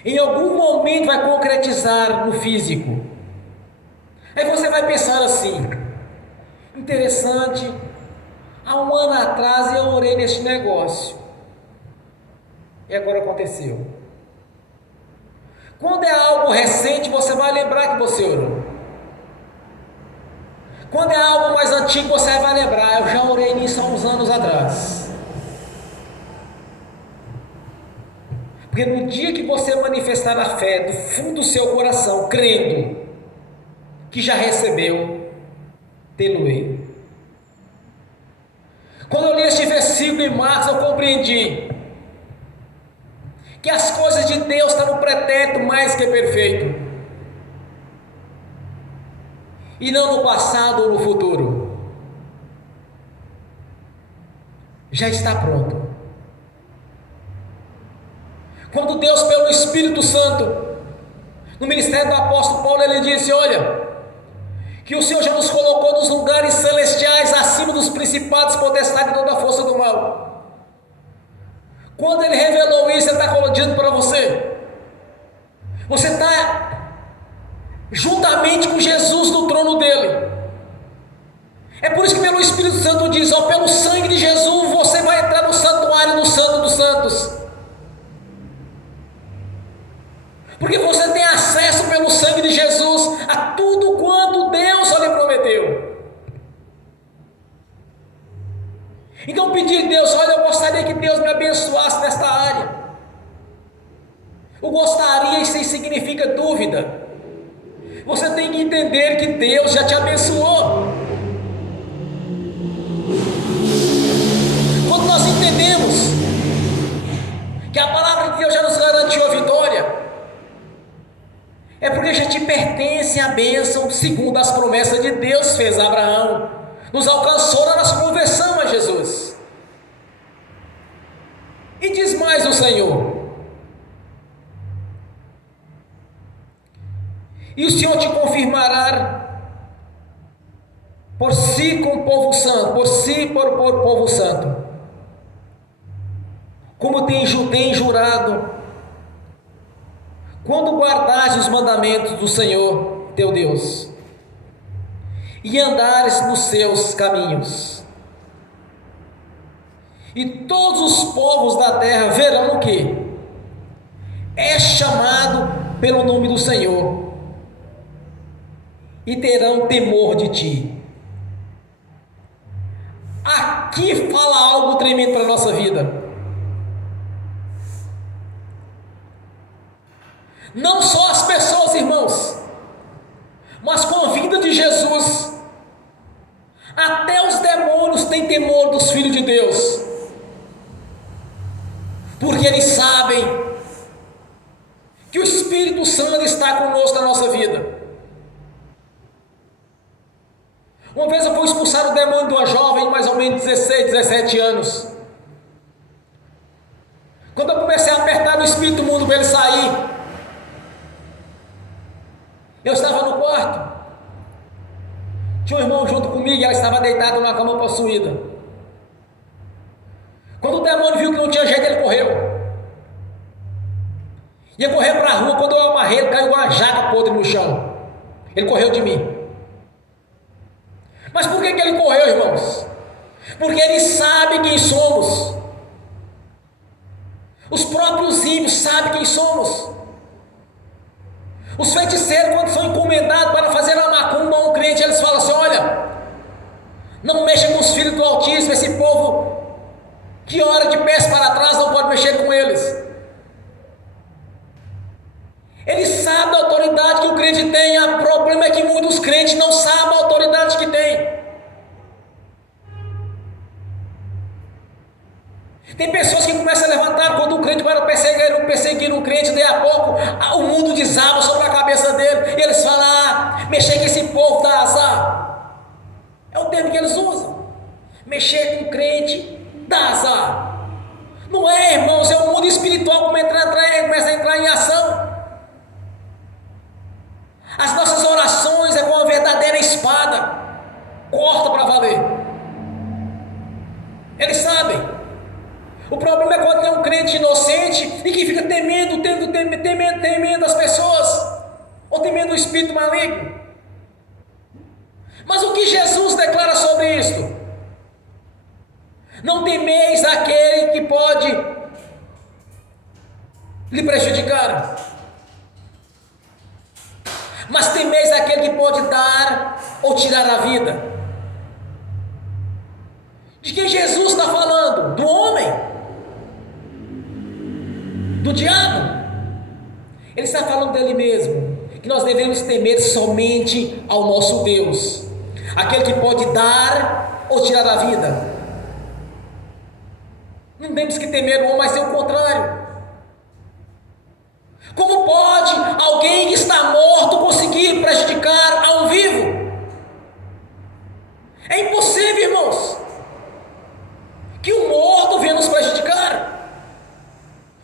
Em algum momento vai concretizar no físico. Aí você vai pensar assim: interessante, há um ano atrás eu orei neste negócio, e agora aconteceu. Quando é algo recente, você vai lembrar que você orou. Quando é algo mais antigo, você vai lembrar: eu já orei nisso há uns anos atrás. Porque no dia que você manifestar a fé do fundo do seu coração, crendo que já recebeu, tê-lo-ei. Quando eu li este versículo em Marcos, eu compreendi que as coisas de Deus estão no pretérito mais que perfeito, e não no passado ou no futuro. Já está pronto. Quando Deus, pelo Espírito Santo, no ministério do apóstolo Paulo, ele disse: olha, que o Senhor já nos colocou nos lugares celestiais, acima dos principados, potestades e toda a força do mal. Quando ele revelou isso, ele está dizendo para você: você está juntamente com Jesus no trono dele. É por isso que pelo Espírito Santo diz: ó, pelo sangue de Jesus você vai entrar no santuário do Santo dos Santos. Porque você tem acesso pelo sangue de Jesus a tudo quanto Deus lhe prometeu. Então pedir a Deus: olha, eu gostaria que Deus me abençoasse nesta área. O gostaria, isso significa dúvida. Você tem que entender que Deus já te abençoou. Quando nós entendemos que a palavra de Deus já nos garantiu a vitória, é porque já te pertence a bênção segundo as promessas de Deus fez a Abraão. Nos alcançou na nossa conversão a Jesus. E diz mais o Senhor: e o Senhor te confirmará por si com o povo santo, por povo santo, como tem jurado, quando guardares os mandamentos do Senhor teu Deus, e andares nos seus caminhos. E todos os povos da terra verão o que? É chamado pelo nome do Senhor, e terão temor de ti. Aqui fala algo tremendo para a nossa vida. Não só as pessoas, irmãos, mas com a vinda de Jesus, até os demônios têm temor dos filhos de Deus, porque eles sabem que o Espírito Santo está conosco na nossa vida. Uma vez eu fui expulsar o demônio de uma jovem de mais ou menos 16, 17 anos. Quando eu comecei a apertar no Espírito do mundo para ele sair, eu estava no quarto, tinha um irmão junto comigo e ela estava deitada numa cama possuída. Quando o demônio viu que não tinha jeito, ele correu. Ia correr para a rua, quando eu amarrei, ele caiu uma jaca podre no chão. Ele correu de mim. Mas por que ele correu, irmãos? Porque ele sabe quem somos. Os próprios ímpios sabem quem somos. Os feiticeiros, quando são encomendados para fazer a macumba a um crente, eles falam assim: olha, não mexa com os filhos do Altíssimo, esse povo que ora de pés para trás, não pode mexer com eles. Ele sabe a autoridade que o crente tem. O problema é que muitos crentes não sabem a autoridade que tem. Tem pessoas que começam a levantar quando o crente vai perseguir um crente, daí a pouco o mundo desaba sobre a cabeça dele, e eles falam: mexer com esse povo dá azar. É o termo que eles usam. Mexer com o crente dá azar. Não é, irmãos, é o mundo espiritual que começa a entrar em ação. As nossas orações é com uma verdadeira espada, corta para valer. Eles sabem. O problema é quando tem um crente inocente e que fica temendo as pessoas, ou temendo o espírito maligno. Mas o que Jesus declara sobre isto? Não temeis aquele que pode lhe prejudicar, mas temeis aquele que pode dar ou tirar a vida. De quem Jesus está falando? Do homem? Do diabo? Ele está falando dele mesmo, que nós devemos temer somente ao nosso Deus, aquele que pode dar ou tirar a vida. Não temos que temer o homem, mas é o contrário. Como pode alguém que está morto conseguir prejudicar a um vivo? É impossível, irmãos, que o morto venha nos prejudicar.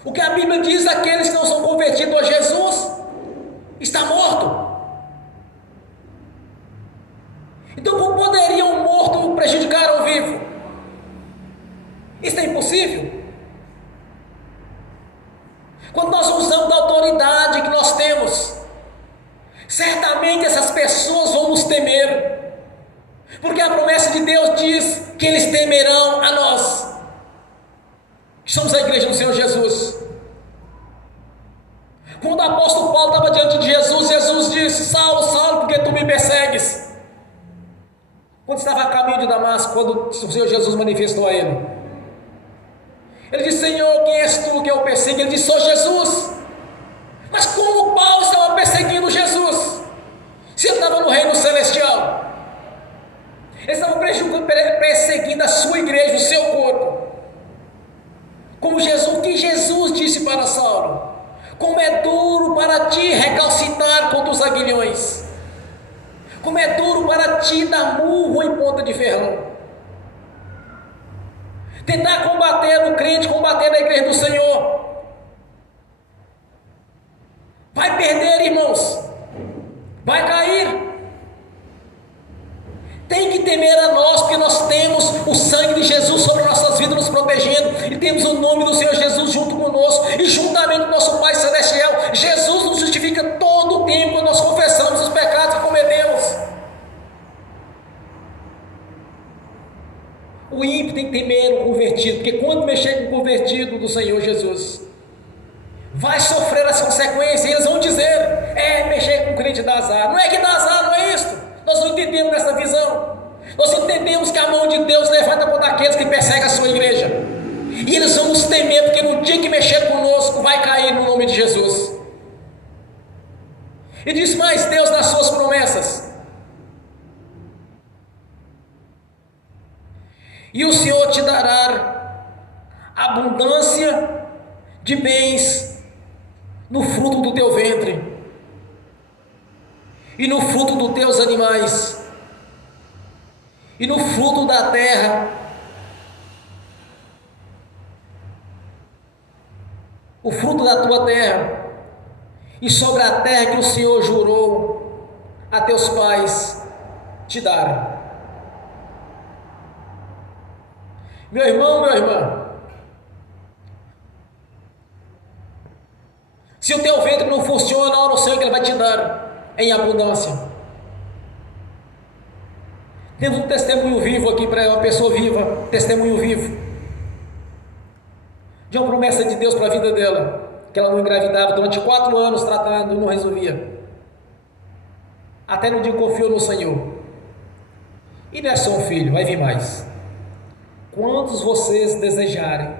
O que a Bíblia diz: aqueles que não são convertidos a Jesus está morto. Então, como poderia um morto prejudicar um vivo? Isso é impossível. Quando nós usamos da autoridade que nós temos, certamente essas pessoas vão nos temer, porque a promessa de Deus diz que eles temerão a nós, que somos a igreja do Senhor Jesus. Quando o apóstolo Paulo estava diante de Jesus, Jesus disse: Saulo, Saulo, por que tu me persegues? Quando estava a caminho de Damasco, quando o Senhor Jesus manifestou a ele, ele disse: Senhor, quem és tu que eu persigo? Ele disse: sou Jesus. Mas como Paulo estava perseguindo Jesus, se ele estava no reino celestial? Ele estava perseguindo a sua igreja, o seu corpo. Como Jesus, que Jesus disse para Saulo: como é duro para ti recalcitrar contra os aguilhões. Como é duro para ti dar murro em ponta de ferrão. Tentar combater o crente, combater a igreja do Senhor. Vai perder, irmãos. Vai cair. Tem que temer a nós, porque nós temos o sangue de Jesus sobre nossas vidas nos protegendo, e temos o nome do Senhor Jesus junto conosco, e juntamente com nosso Pai Celestial. Jesus nos justifica todo o tempo quando nós confessamos os pecados que cometemos. O ímpio tem que temer o convertido, porque quando mexer com o convertido do Senhor Jesus, vai sofrer as consequências, e eles vão dizer: mexer com o crente dá azar. Não é que dá azar, não é isso. Nós não entendemos essa visão. Nós entendemos que a mão de Deus levanta contra aqueles que perseguem a sua igreja, e eles vão nos temer, porque no dia que mexer conosco, vai cair no nome de Jesus. E diz mais Deus nas suas promessas: e o Senhor te dará abundância de bens no fruto do teu ventre, e no fruto dos teus animais, e no fruto da terra, o fruto da tua terra, e sobre a terra que o Senhor jurou a teus pais te dar. Meu irmão, minha irmã, se o teu ventre não funciona, ora o Senhor que Ele vai te dar em abundância. Temos um testemunho vivo aqui para uma pessoa viva, testemunho vivo de uma promessa de Deus para a vida dela, que ela não engravidava durante 4 anos tratando e não resolvia, até no dia que confiou no Senhor, e não é só um filho, vai vir mais. Quantos vocês desejarem,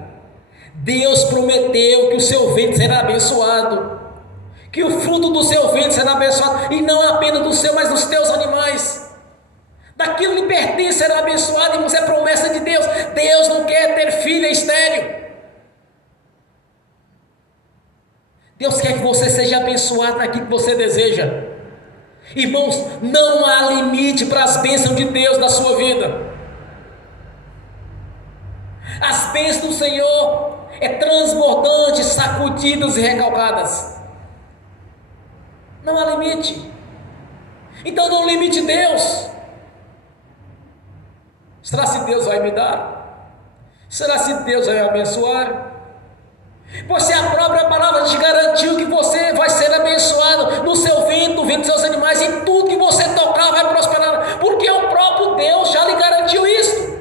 Deus prometeu que o seu ventre será abençoado, que o fruto do seu ventre será abençoado, e não apenas do seu, mas dos teus animais. Daquilo que lhe pertence será abençoado, e isso é promessa de Deus. Deus não quer ter filho estéril. Deus quer que você seja abençoado naquilo que você deseja. Irmãos, não há limite para as bênçãos de Deus na sua vida. As bênçãos do Senhor é transbordantes, sacudidas e recalcadas. Não há limite. Então não limite Deus. Será se Deus vai me dar? Será se Deus vai me abençoar? Pois se a própria palavra te garantiu que você vai ser abençoado no seu ventre, no ventre dos seus animais, e tudo que você tocar vai prosperar, porque o próprio Deus já lhe garantiu isso.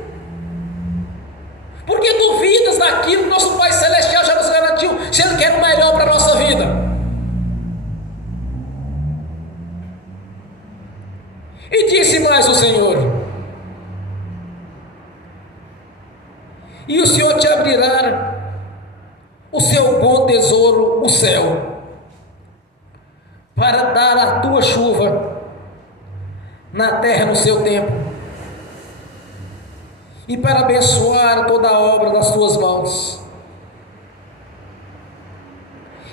Porque duvidas daquilo que nosso Pai Celestial já nos garantiu, se Ele quer o melhor para a nossa vida. E disse mais o Senhor: e o Senhor te abrirá o seu bom tesouro, o céu, para dar a tua chuva na terra no seu tempo, e para abençoar toda a obra das tuas mãos.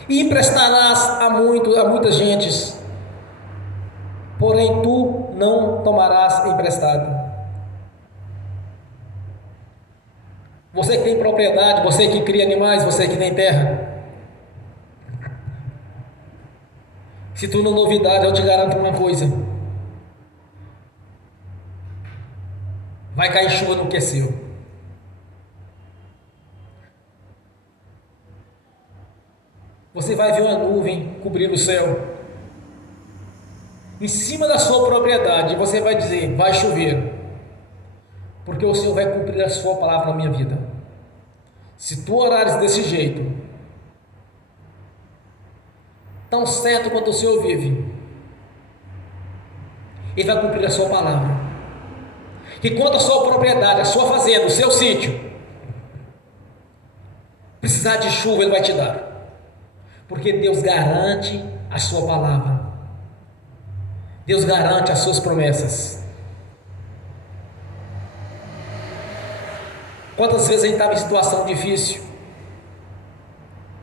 E emprestarás a muitas gentes, porém tu não tomarás emprestado. Você que tem propriedade, você que cria animais, você que tem terra, se tu não novidade, eu te garanto uma coisa: vai cair chuva no que é seu. Você vai ver uma nuvem cobrir o céu em cima da sua propriedade, e você vai dizer: vai chover, porque o Senhor vai cumprir a sua palavra na minha vida. Se tu orares desse jeito, tão certo quanto o Senhor vive, Ele vai cumprir a sua palavra. Que quanto a sua propriedade, a sua fazenda, o seu sítio, precisar de chuva, Ele vai te dar, porque Deus garante a sua palavra. Deus garante as suas promessas. Quantas vezes a gente estava em situação difícil?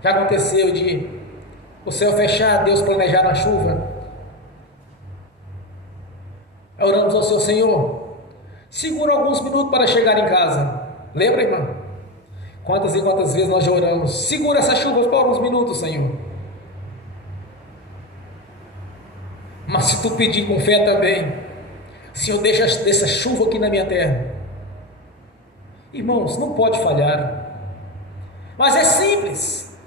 Já aconteceu de o céu fechar, Deus planejar a chuva. Oramos ao Senhor, segura alguns minutos para chegar em casa. Lembra, irmão? Quantas e quantas vezes nós já oramos? Segura essa chuva por alguns minutos, Senhor. Mas se tu pedir com fé também, Senhor, deixa essa chuva aqui na minha terra. Irmãos, não pode falhar. Mas é simples.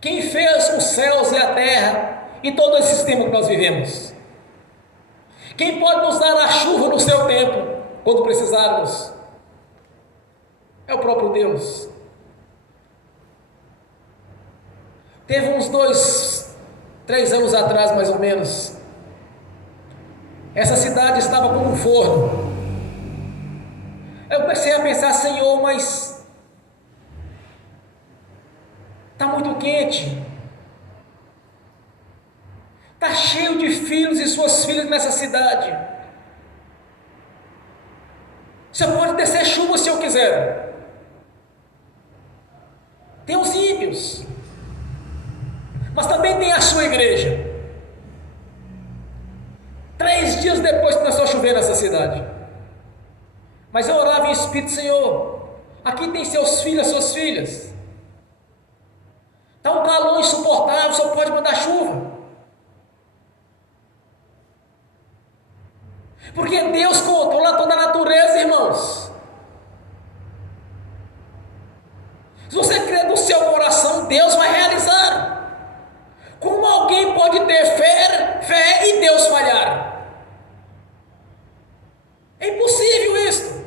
Quem fez os céus e a terra e todo esse sistema que nós vivemos? Quem pode nos dar a chuva no seu tempo, quando precisarmos? É o próprio Deus. Teve uns 2, 3 anos atrás, mais ou menos, essa cidade estava como um forno. Eu comecei a pensar, Senhor, mas está muito quente. Está cheio de filhos e suas filhas nessa cidade. Você pode descer chuva se eu quiser. Tem os ímpios, mas também tem a sua igreja. 3 dias depois começou a chover nessa cidade. Mas eu orava em espírito, Senhor, aqui tem seus filhos, suas filhas. Está um calor insuportável, só pode mandar chuva. Porque Deus controla toda a natureza, irmãos. Se você crer no seu coração, Deus vai realizar. Como alguém pode ter fé e Deus falhar? É impossível isso.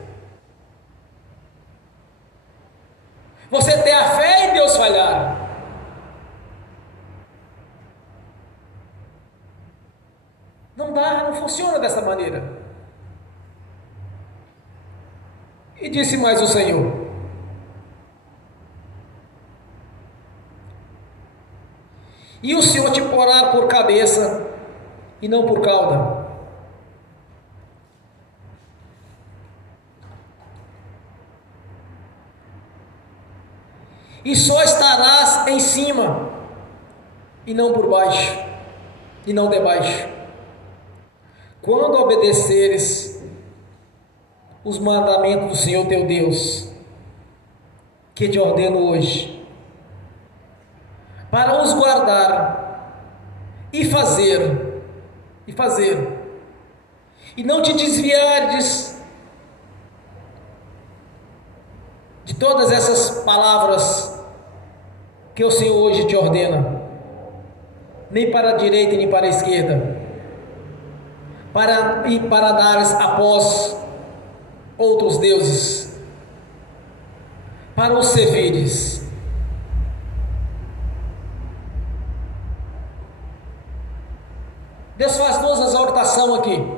Você ter a fé e Deus falhar. Não dá, não funciona dessa maneira. E disse mais o Senhor: e o Senhor te porá por cabeça e não por cauda. E só estarás em cima e não por baixo, e não debaixo. Quando obedeceres os mandamentos do Senhor teu Deus, que te ordeno hoje, para os guardar e fazer, e não te desviares de todas essas palavras que o Senhor hoje te ordena, nem para a direita nem para a esquerda, para dares após outros deuses, para os servires. Deus faz 2 exortações aqui,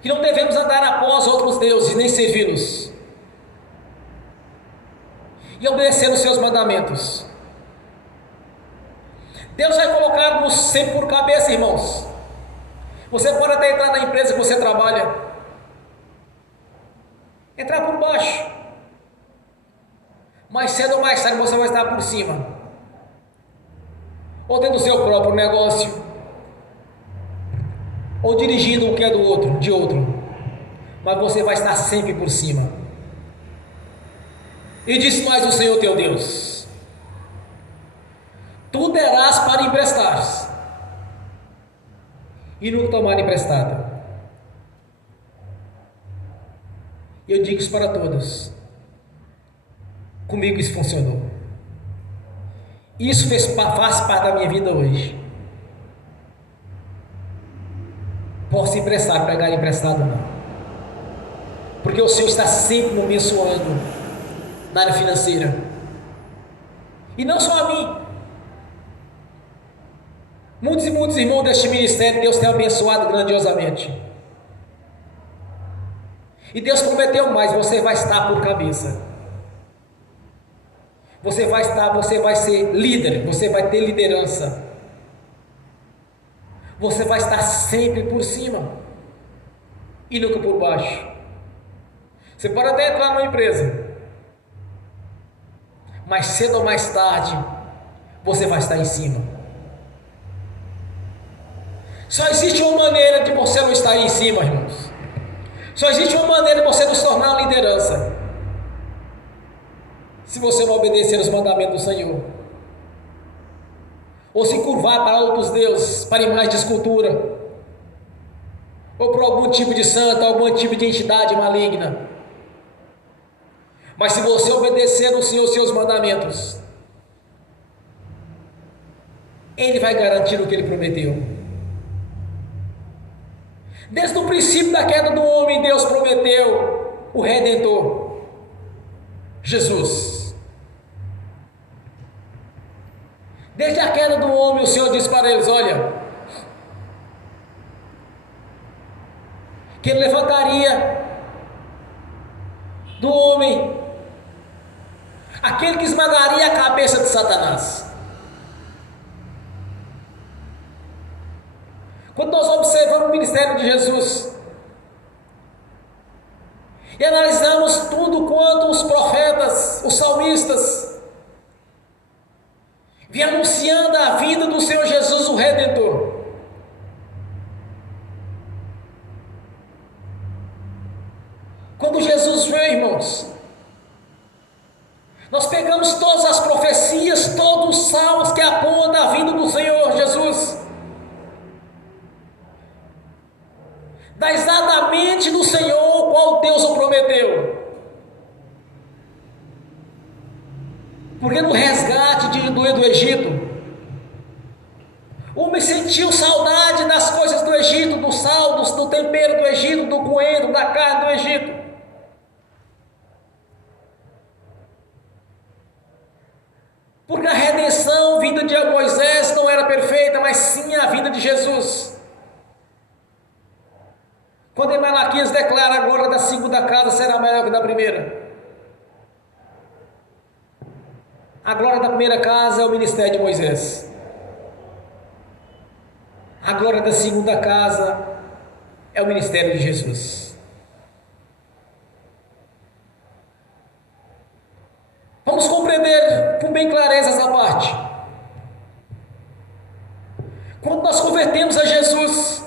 que não devemos andar após outros deuses, nem servi-los, e obedecer os seus mandamentos. Deus vai colocar-nos sempre por cabeça, irmãos. Você pode até entrar na empresa que você trabalha, entrar por baixo, mas cedo ou mais tarde você vai estar por cima, ou tendo o seu próprio negócio, ou dirigindo o que é de outro, mas você vai estar sempre por cima. E disse mais o Senhor teu Deus: tu terás para emprestar e não tomar emprestado. Eu digo isso para todos. Comigo isso funcionou. Isso faz parte da minha vida hoje. Posso emprestar, pegar emprestado não. Porque o Senhor está sempre me abençoando na área financeira. E não só a mim. Muitos e muitos irmãos deste ministério, Deus tem abençoado grandiosamente. E Deus prometeu mais: você vai estar por cabeça. Você vai ser líder, você vai ter liderança. Você vai estar sempre por cima e nunca por baixo. Você pode até entrar numa empresa, mas cedo ou mais tarde você vai estar em cima. Só existe uma maneira de você não estar em cima, irmãos. Só existe uma maneira de você não se tornar uma liderança. Se você não obedecer os mandamentos do Senhor, ou se curvar para outros deuses, para imagens de escultura, ou para algum tipo de santo, algum tipo de entidade maligna. Mas se você obedecer ao Senhor os seus mandamentos, Ele vai garantir o que Ele prometeu. Desde o princípio da queda do homem, Deus prometeu o Redentor, Jesus. Desde a queda do homem, o Senhor disse para eles: olha, que Ele levantaria do homem aquele que esmagaria a cabeça de Satanás. Quando nós observamos o ministério de Jesus e analisamos tudo quanto os profetas, os salmistas, vinham anunciando a vida do Senhor Jesus, o Redentor, quando Jesus veio, irmãos, nós pegamos todas as profecias, todos os salmos que apontam a vinda do Senhor Jesus, dá exatamente no Senhor qual Deus o prometeu. Porque no resgate do Egito, o homem sentiu saudade das coisas do Egito, dos saldos, do tempero do Egito, do coentro, da carne do Egito. Porque a redenção vinda de Moisés não era perfeita, mas sim a vinda de Jesus. Quando em Malaquias declara: a glória da segunda casa será maior que da primeira. A glória da primeira casa é o ministério de Moisés. A glória da segunda casa é o ministério de Jesus. Vamos compreender com bem clareza essa parte. Quando nós convertemos a Jesus,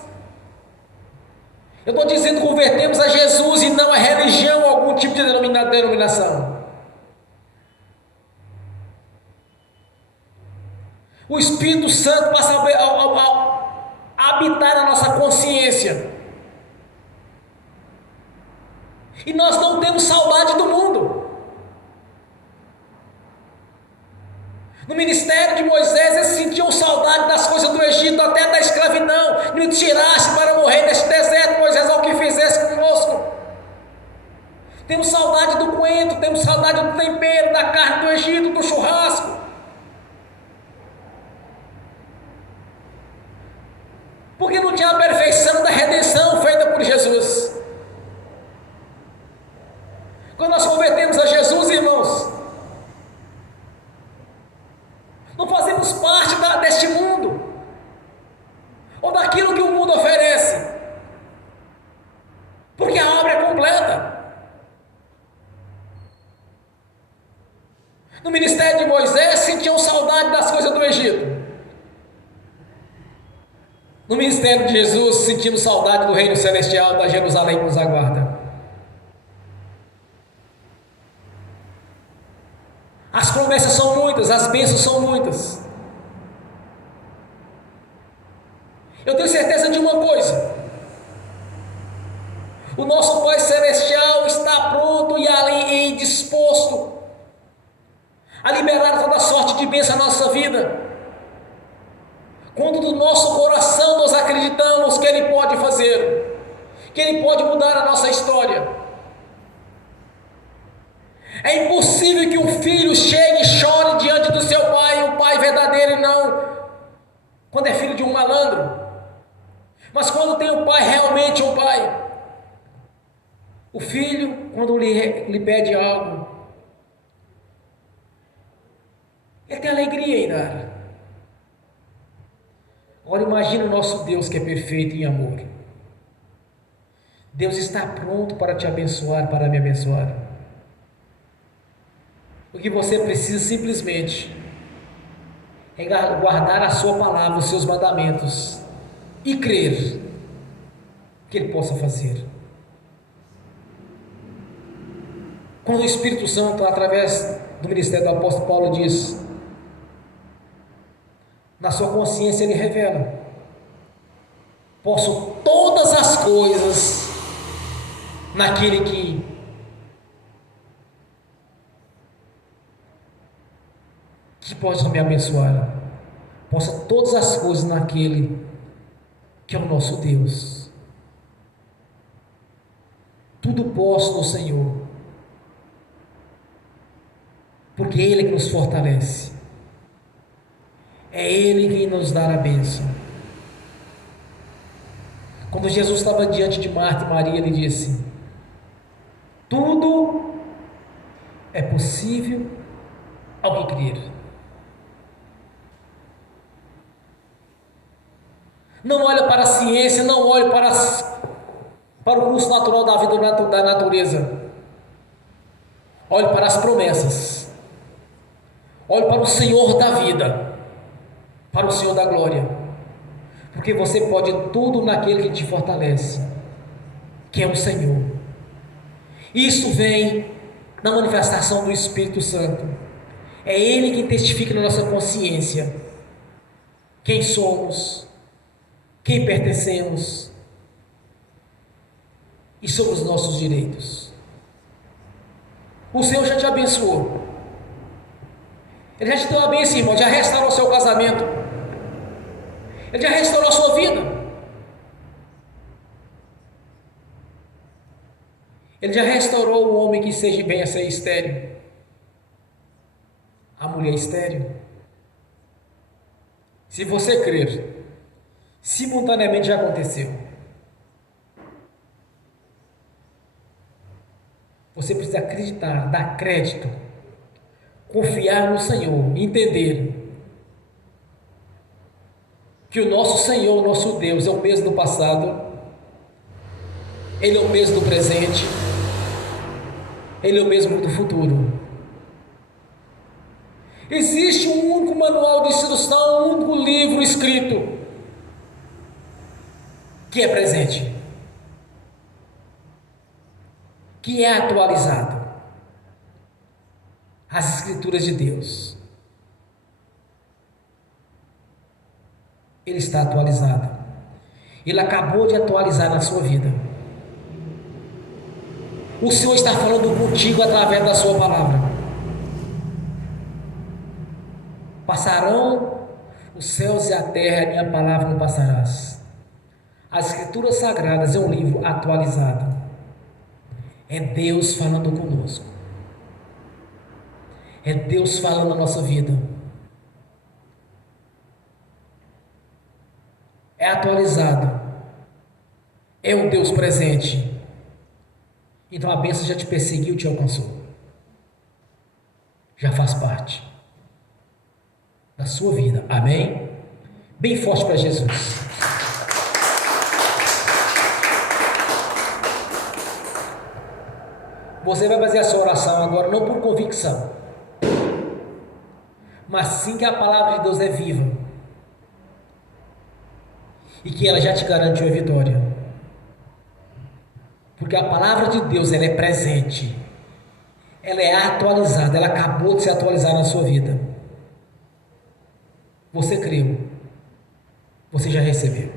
eu estou dizendo convertemos a Jesus e não a religião ou algum tipo de denominação. O Espírito Santo passa a habitar na nossa consciência. E nós não temos saudade do mundo. No ministério de Moisés, eles sentiam saudade das coisas do Egito, até da escravidão. Me tiraste para morrer neste deserto, Moisés, ao que fizesse conosco. Temos saudade do coentro, temos saudade do tempero, da carne do Egito, do churrasco. Porque não tinha a perfeição da redenção feita por Jesus. Quando nós convertemos a Jesus, irmãos, não fazemos parte deste mundo, ou daquilo que o mundo oferece, porque a obra é completa. No ministério de Moisés, sentiam saudade das coisas do Egito. No ministério de Jesus, sentimos saudade do reino celestial, da Jerusalém que nos aguarda. As promessas são muitas, as bênçãos são muitas. Eu tenho certeza de uma coisa: o nosso Pai Celestial está pronto e disposto a liberar toda sorte de bênção na nossa vida, quando do nosso coração nós acreditamos que Ele pode fazer, que Ele pode mudar a nossa história. É impossível que um filho chegue e chore diante do seu pai, um pai verdadeiro, e não quando é filho de um malandro, mas quando tem um pai, realmente um pai. O filho, quando lhe pede algo, ele tem alegria em dar. Agora imagine o nosso Deus, que é perfeito em amor. Deus está pronto para te abençoar, para me abençoar. O que você precisa simplesmente é guardar a sua palavra, os seus mandamentos e crer que Ele possa fazer. Quando o Espírito Santo, através do ministério do apóstolo Paulo, diz, na sua consciência Ele revela: posso todas as coisas naquele que pode me abençoar. Possa todas as coisas naquele que é o nosso Deus. Tudo posso no Senhor, porque é Ele que nos fortalece, é Ele que nos dá a bênção. Quando Jesus estava diante de Marta e Maria, Ele disse: tudo é possível ao que crer. Não olha para a ciência, não olhe para o curso natural da vida da natureza. Olhe para as promessas. Olhe para o Senhor da vida, para o Senhor da glória, porque você pode tudo naquele que te fortalece, que é o Senhor. Isso vem na manifestação do Espírito Santo. É Ele que testifica na nossa consciência quem somos, quem pertencemos e sobre os nossos direitos. O Senhor já te abençoou. Ele já te deu a bênção, irmão. Já restaurou o seu casamento. Ele já restaurou a sua vida. Ele já restaurou o homem que seja bem a ser estéril, a mulher estéril. Se você crer, simultaneamente já aconteceu. Você precisa acreditar, dar crédito, confiar no Senhor, entender que o nosso Senhor, o nosso Deus, é o mesmo do passado, Ele é o mesmo do presente, Ele é o mesmo do futuro. Existe um único manual de instrução, um único livro escrito, que é presente, que é atualizado. As Escrituras de Deus. Ele está atualizado. Ele acabou de atualizar na sua vida. O Senhor está falando contigo através da sua palavra. Passarão os céus e a terra, e a minha palavra não passarás. As Escrituras Sagradas é um livro atualizado. É Deus falando conosco. É Deus falando na nossa vida. É atualizado. É um Deus presente. Então a bênção já te perseguiu, te alcançou. Já faz parte da sua vida. Amém? Bem forte para Jesus. Você vai fazer a sua oração agora não por convicção, mas sim que a palavra de Deus é viva e que ela já te garantiu a vitória, porque a palavra de Deus, ela é presente, ela é atualizada, ela acabou de se atualizar na sua vida. Você creu, você já recebeu.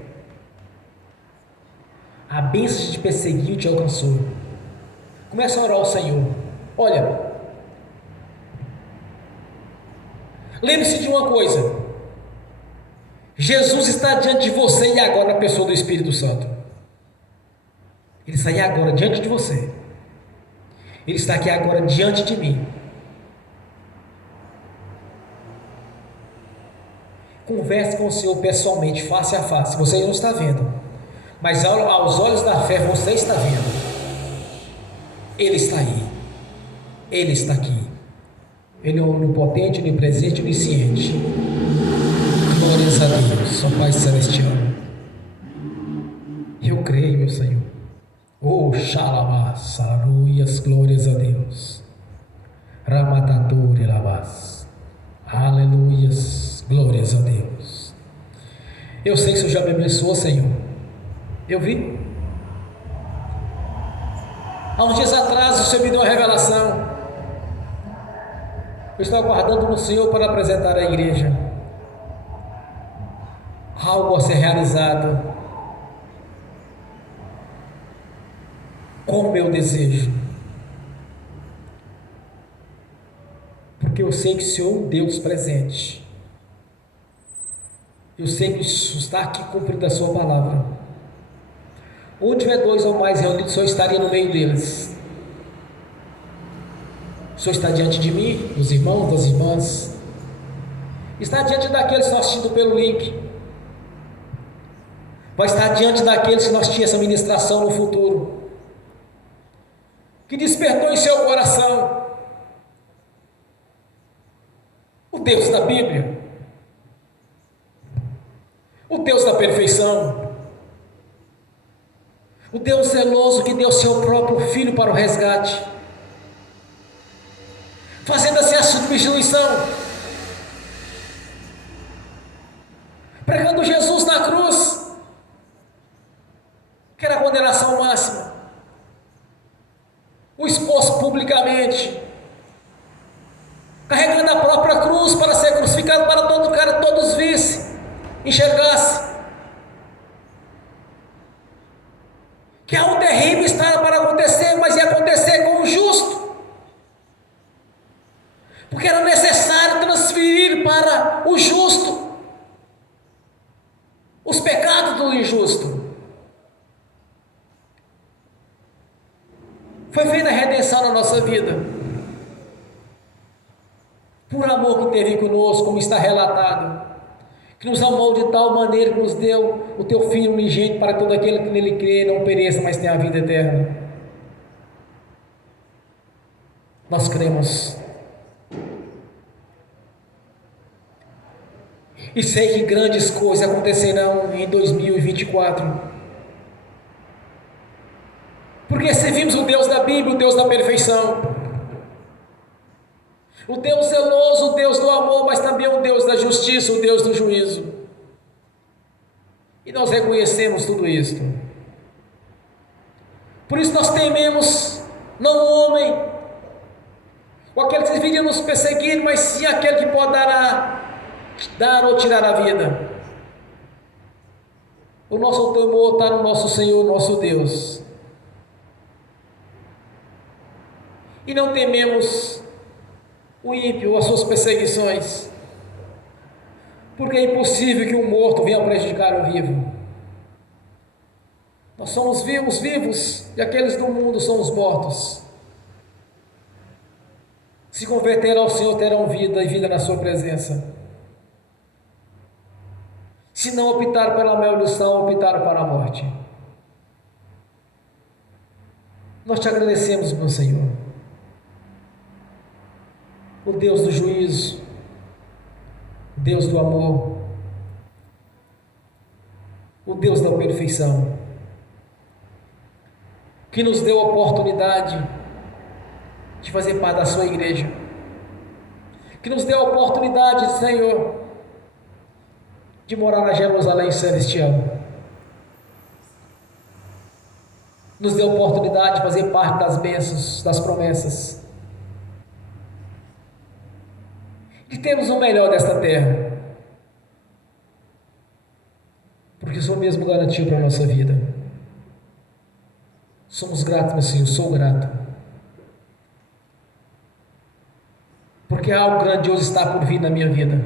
A bênção te perseguiu, te alcançou. Começa a orar ao Senhor. Olha, lembre-se de uma coisa: Jesus está diante de você e agora na pessoa do Espírito Santo. Ele está aí agora diante de você. Ele está aqui agora diante de mim. Converse com o Senhor pessoalmente, face a face. Você não está vendo, mas aos olhos da fé você está vendo. Ele está aí. Ele está aqui. Ele é onipotente, onipresente, onisciente. Glórias a Deus, ó Pai Celestial. Eu creio, meu Senhor. Oh, Xalabás, aleluias, glórias a Deus. Ramatador, Elabás. Aleluias, Glórias a Deus. Eu sei que o Senhor já me abençoou, Senhor. Eu vi. Há uns dias atrás o Senhor me deu uma revelação. Eu estou aguardando no Senhor para apresentar à igreja algo a ser realizado com o meu desejo. Porque eu sei que o Senhor é um Deus presente. Eu sei que isso está aqui cumprindo a sua palavra. Onde tiver dois ou mais reunidos, o Senhor estaria no meio deles. O Senhor está diante de mim, dos irmãos, das irmãs. Está diante daqueles que estão assistindo pelo link. Vai estar diante daqueles que nós tínhamos essa ministração no futuro. Que despertou em seu coração o Deus da Bíblia, o Deus da perfeição, o Deus zeloso que deu seu próprio Filho para o resgate, fazendo assim a substituição, pregando Jesus na cruz, que era a condenação máxima, o exposto publicamente, carregando a própria cruz para ser crucificado, para todo cara, todos vissem, enxergassem que algo terrível estava para acontecer, mas ia acontecer com o justo, porque era necessário transferir para o justo os pecados do injusto. Foi feita a redenção na nossa vida, por amor que teve conosco, como está relatado, que nos amou de tal maneira que nos deu o teu Filho unigênito, para todo aquele que nele crê não pereça, mas tenha a vida eterna. Nós cremos. E sei que grandes coisas acontecerão em 2024. Porque servimos o Deus da Bíblia, o Deus da perfeição, o Deus zeloso, o Deus do amor, mas também o Deus da justiça, o Deus do juízo. E nós reconhecemos tudo isto. Por isso nós tememos não o homem, ou aquele que viria nos perseguir, mas sim aquele que pode dar ou tirar a vida. O nosso temor está no nosso Senhor, nosso Deus. E não tememos o ímpio, as suas perseguições, porque é impossível que um morto venha prejudicar o vivo. Nós somos vivos, e aqueles do mundo são os mortos. Se converterem ao Senhor, terão vida e vida na sua presença. Se não optaram pela maldição, optaram para a morte. Nós te agradecemos, meu Senhor, o Deus do juízo, o Deus do amor, o Deus da perfeição, que nos deu a oportunidade de fazer parte da sua igreja, que nos deu a oportunidade, Senhor, de morar na Jerusalém celestial, nos deu a oportunidade de fazer parte das bênçãos, das promessas, de termos o melhor desta terra, porque o Senhor mesmo garantiu para a nossa vida. Somos gratos, meu Senhor, sou grato, porque algo grandioso está por vir na minha vida,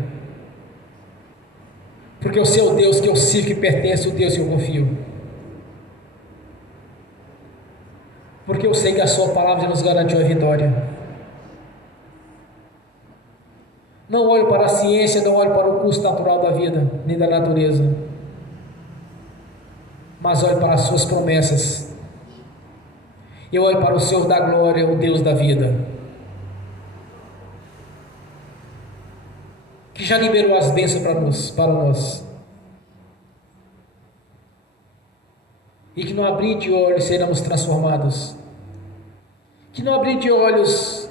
porque o seu Deus que eu sirvo, que pertence ao Deus que eu confio, porque eu sei que a sua palavra já nos garantiu a vitória. Não olho para a ciência, não olho para o curso natural da vida, nem da natureza, mas olho para as suas promessas. Eu olho para o Senhor da glória, o Deus da vida, que já liberou as bênçãos para nós, e que no abrir de olhos seremos transformados, que no abrir de olhos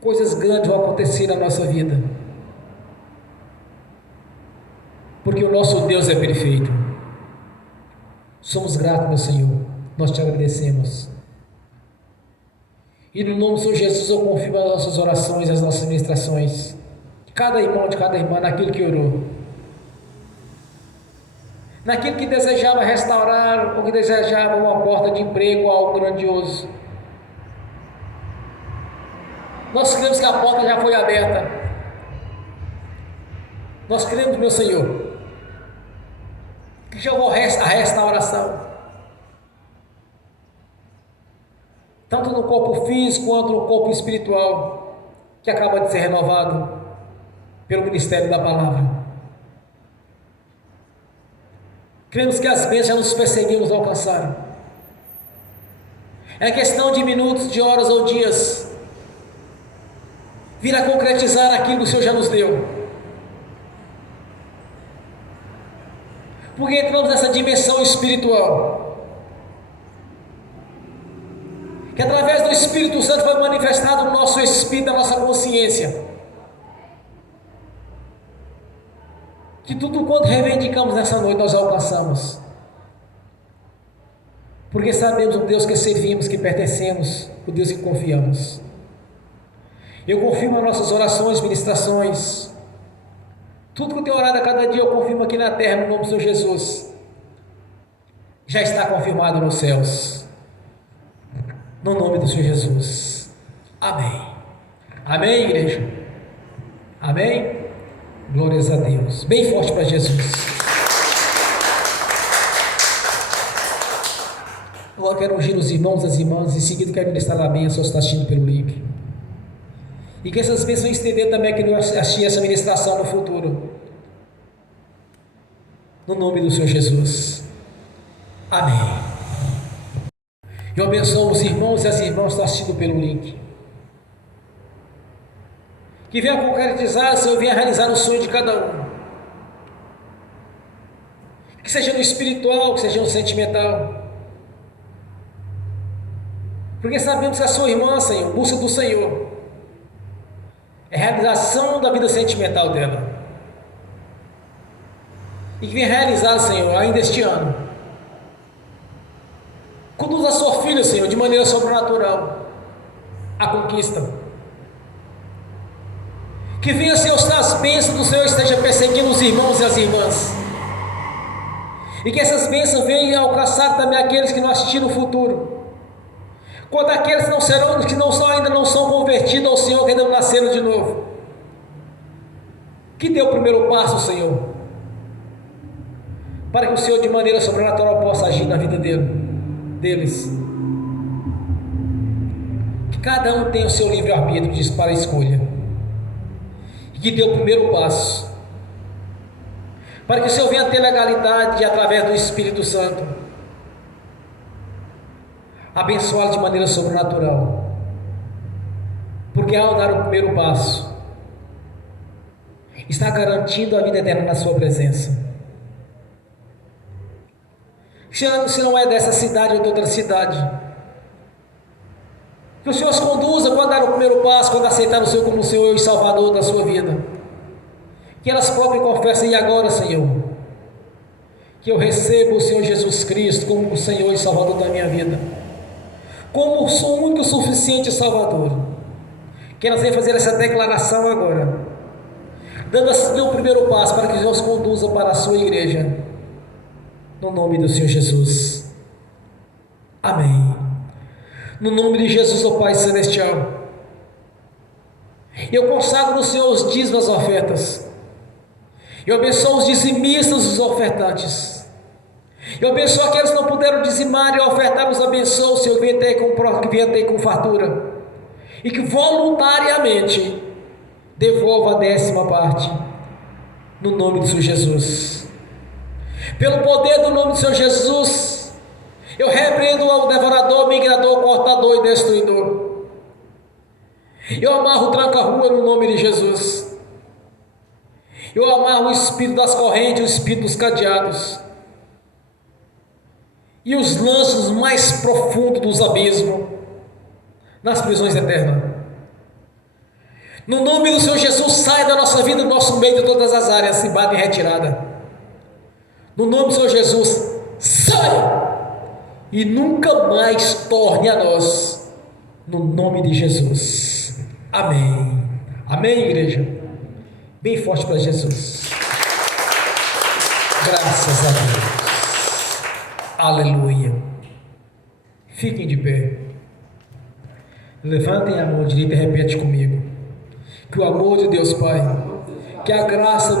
coisas grandes vão acontecer na nossa vida, porque o nosso Deus é perfeito. Somos gratos, meu Senhor, nós te agradecemos. E no nome do Senhor Jesus eu confirmo as nossas orações, as nossas ministrações, de cada irmão, de cada irmã, naquilo que orou, naquilo que desejava restaurar, ou que desejava uma porta de emprego, algo grandioso. Nós cremos que a porta já foi aberta. Nós cremos, meu Senhor, que já houve a restauração, tanto no corpo físico quanto no corpo espiritual, que acaba de ser renovado pelo ministério da palavra. Cremos que as bênçãos já nos perseguiam, nos alcançaram. É questão de minutos, de horas ou dias, vir a concretizar aquilo que o Senhor já nos deu. Porque entramos nessa dimensão espiritual, que através do Espírito Santo foi manifestado no nosso espírito, na nossa consciência, que tudo quanto reivindicamos nessa noite nós alcançamos, porque sabemos o Deus que servimos, que pertencemos, o Deus que confiamos. Eu confirmo as nossas orações, ministrações, tudo que eu tenho orado a cada dia eu confirmo aqui na terra, no nome do Senhor Jesus, já está confirmado nos céus, no nome do Senhor Jesus. Amém. Amém, igreja? Amém? Glórias a Deus. Bem forte para Jesus. Agora quero ungir os irmãos, as irmãs. Em seguida quero ministrar a bênção aos que estão assistindo pelo link. E que essas bênçãos estender também aqui no assistir essa ministração no futuro. No nome do Senhor Jesus. Amém. Eu abençoo os irmãos e as irmãs que estão assistindo pelo link. Que venha concretizar, Senhor, venha realizar o sonho de cada um. Que seja no espiritual, que seja no sentimental. Porque sabemos que a sua irmã, Senhor, busca do Senhor é a realização da vida sentimental dela. E que venha realizar, Senhor, ainda este ano. Conduza a sua filha, Senhor, de maneira sobrenatural à conquista. Que venha, Senhor, as bênçãos do Senhor esteja perseguindo os irmãos e as irmãs. E que essas bênçãos venham alcançar também aqueles que não assistiram no futuro. Quanto aqueles que não serão, que não são, ainda não são convertidos ao Senhor, que ainda não nasceram de novo. Que dê o primeiro passo, Senhor, para que o Senhor de maneira sobrenatural possa agir na vida deles. Que cada um tenha o seu livre-arbítrio, diz, para a escolha. E que dê o primeiro passo, para que o Senhor venha ter legalidade através do Espírito Santo, abençoá-lo de maneira sobrenatural, porque ao dar o primeiro passo, está garantindo a vida eterna na sua presença. Se não é dessa cidade ou de outra cidade, que o Senhor os conduza quando dar o primeiro passo, quando aceitar o Senhor como o Senhor e Salvador da sua vida. Que elas próprias confessem, e agora, Senhor, que eu recebo o Senhor Jesus Cristo como o Senhor e Salvador da minha vida, como o único suficiente Salvador. Que elas venham fazer essa declaração agora, dando assim o primeiro passo para que o Senhor os conduza para a sua igreja, no nome do Senhor Jesus. Amém. No nome de Jesus, ó Pai Celestial, eu consagro no Senhor os dízimos, as ofertas. Eu abençoo os dizimistas, os ofertantes. Eu abençoo aqueles que não puderam dizimar e ofertar, os abençoo, Senhor, que venha ter com fartura, e que voluntariamente devolva a 10ª parte, no nome do Senhor Jesus. Pelo poder do nome do Senhor Jesus, eu repreendo ao devorador, migrador, cortador e destruidor. Eu amarro o tranca-rua no nome de Jesus. Eu amarro o espírito das correntes, o espírito dos cadeados, e os lanços mais profundos dos abismos, nas prisões eternas. No nome do Senhor Jesus, sai da nossa vida, do nosso meio, de todas as áreas, se bate em retirada. No nome do Senhor Jesus, saia e nunca mais torne a nós, no nome de Jesus. Amém. Amém, igreja? Bem forte para Jesus. Graças a Deus. Aleluia. Fiquem de pé. Levantem a mão direita e repete comigo. Que o amor de Deus Pai, que a graça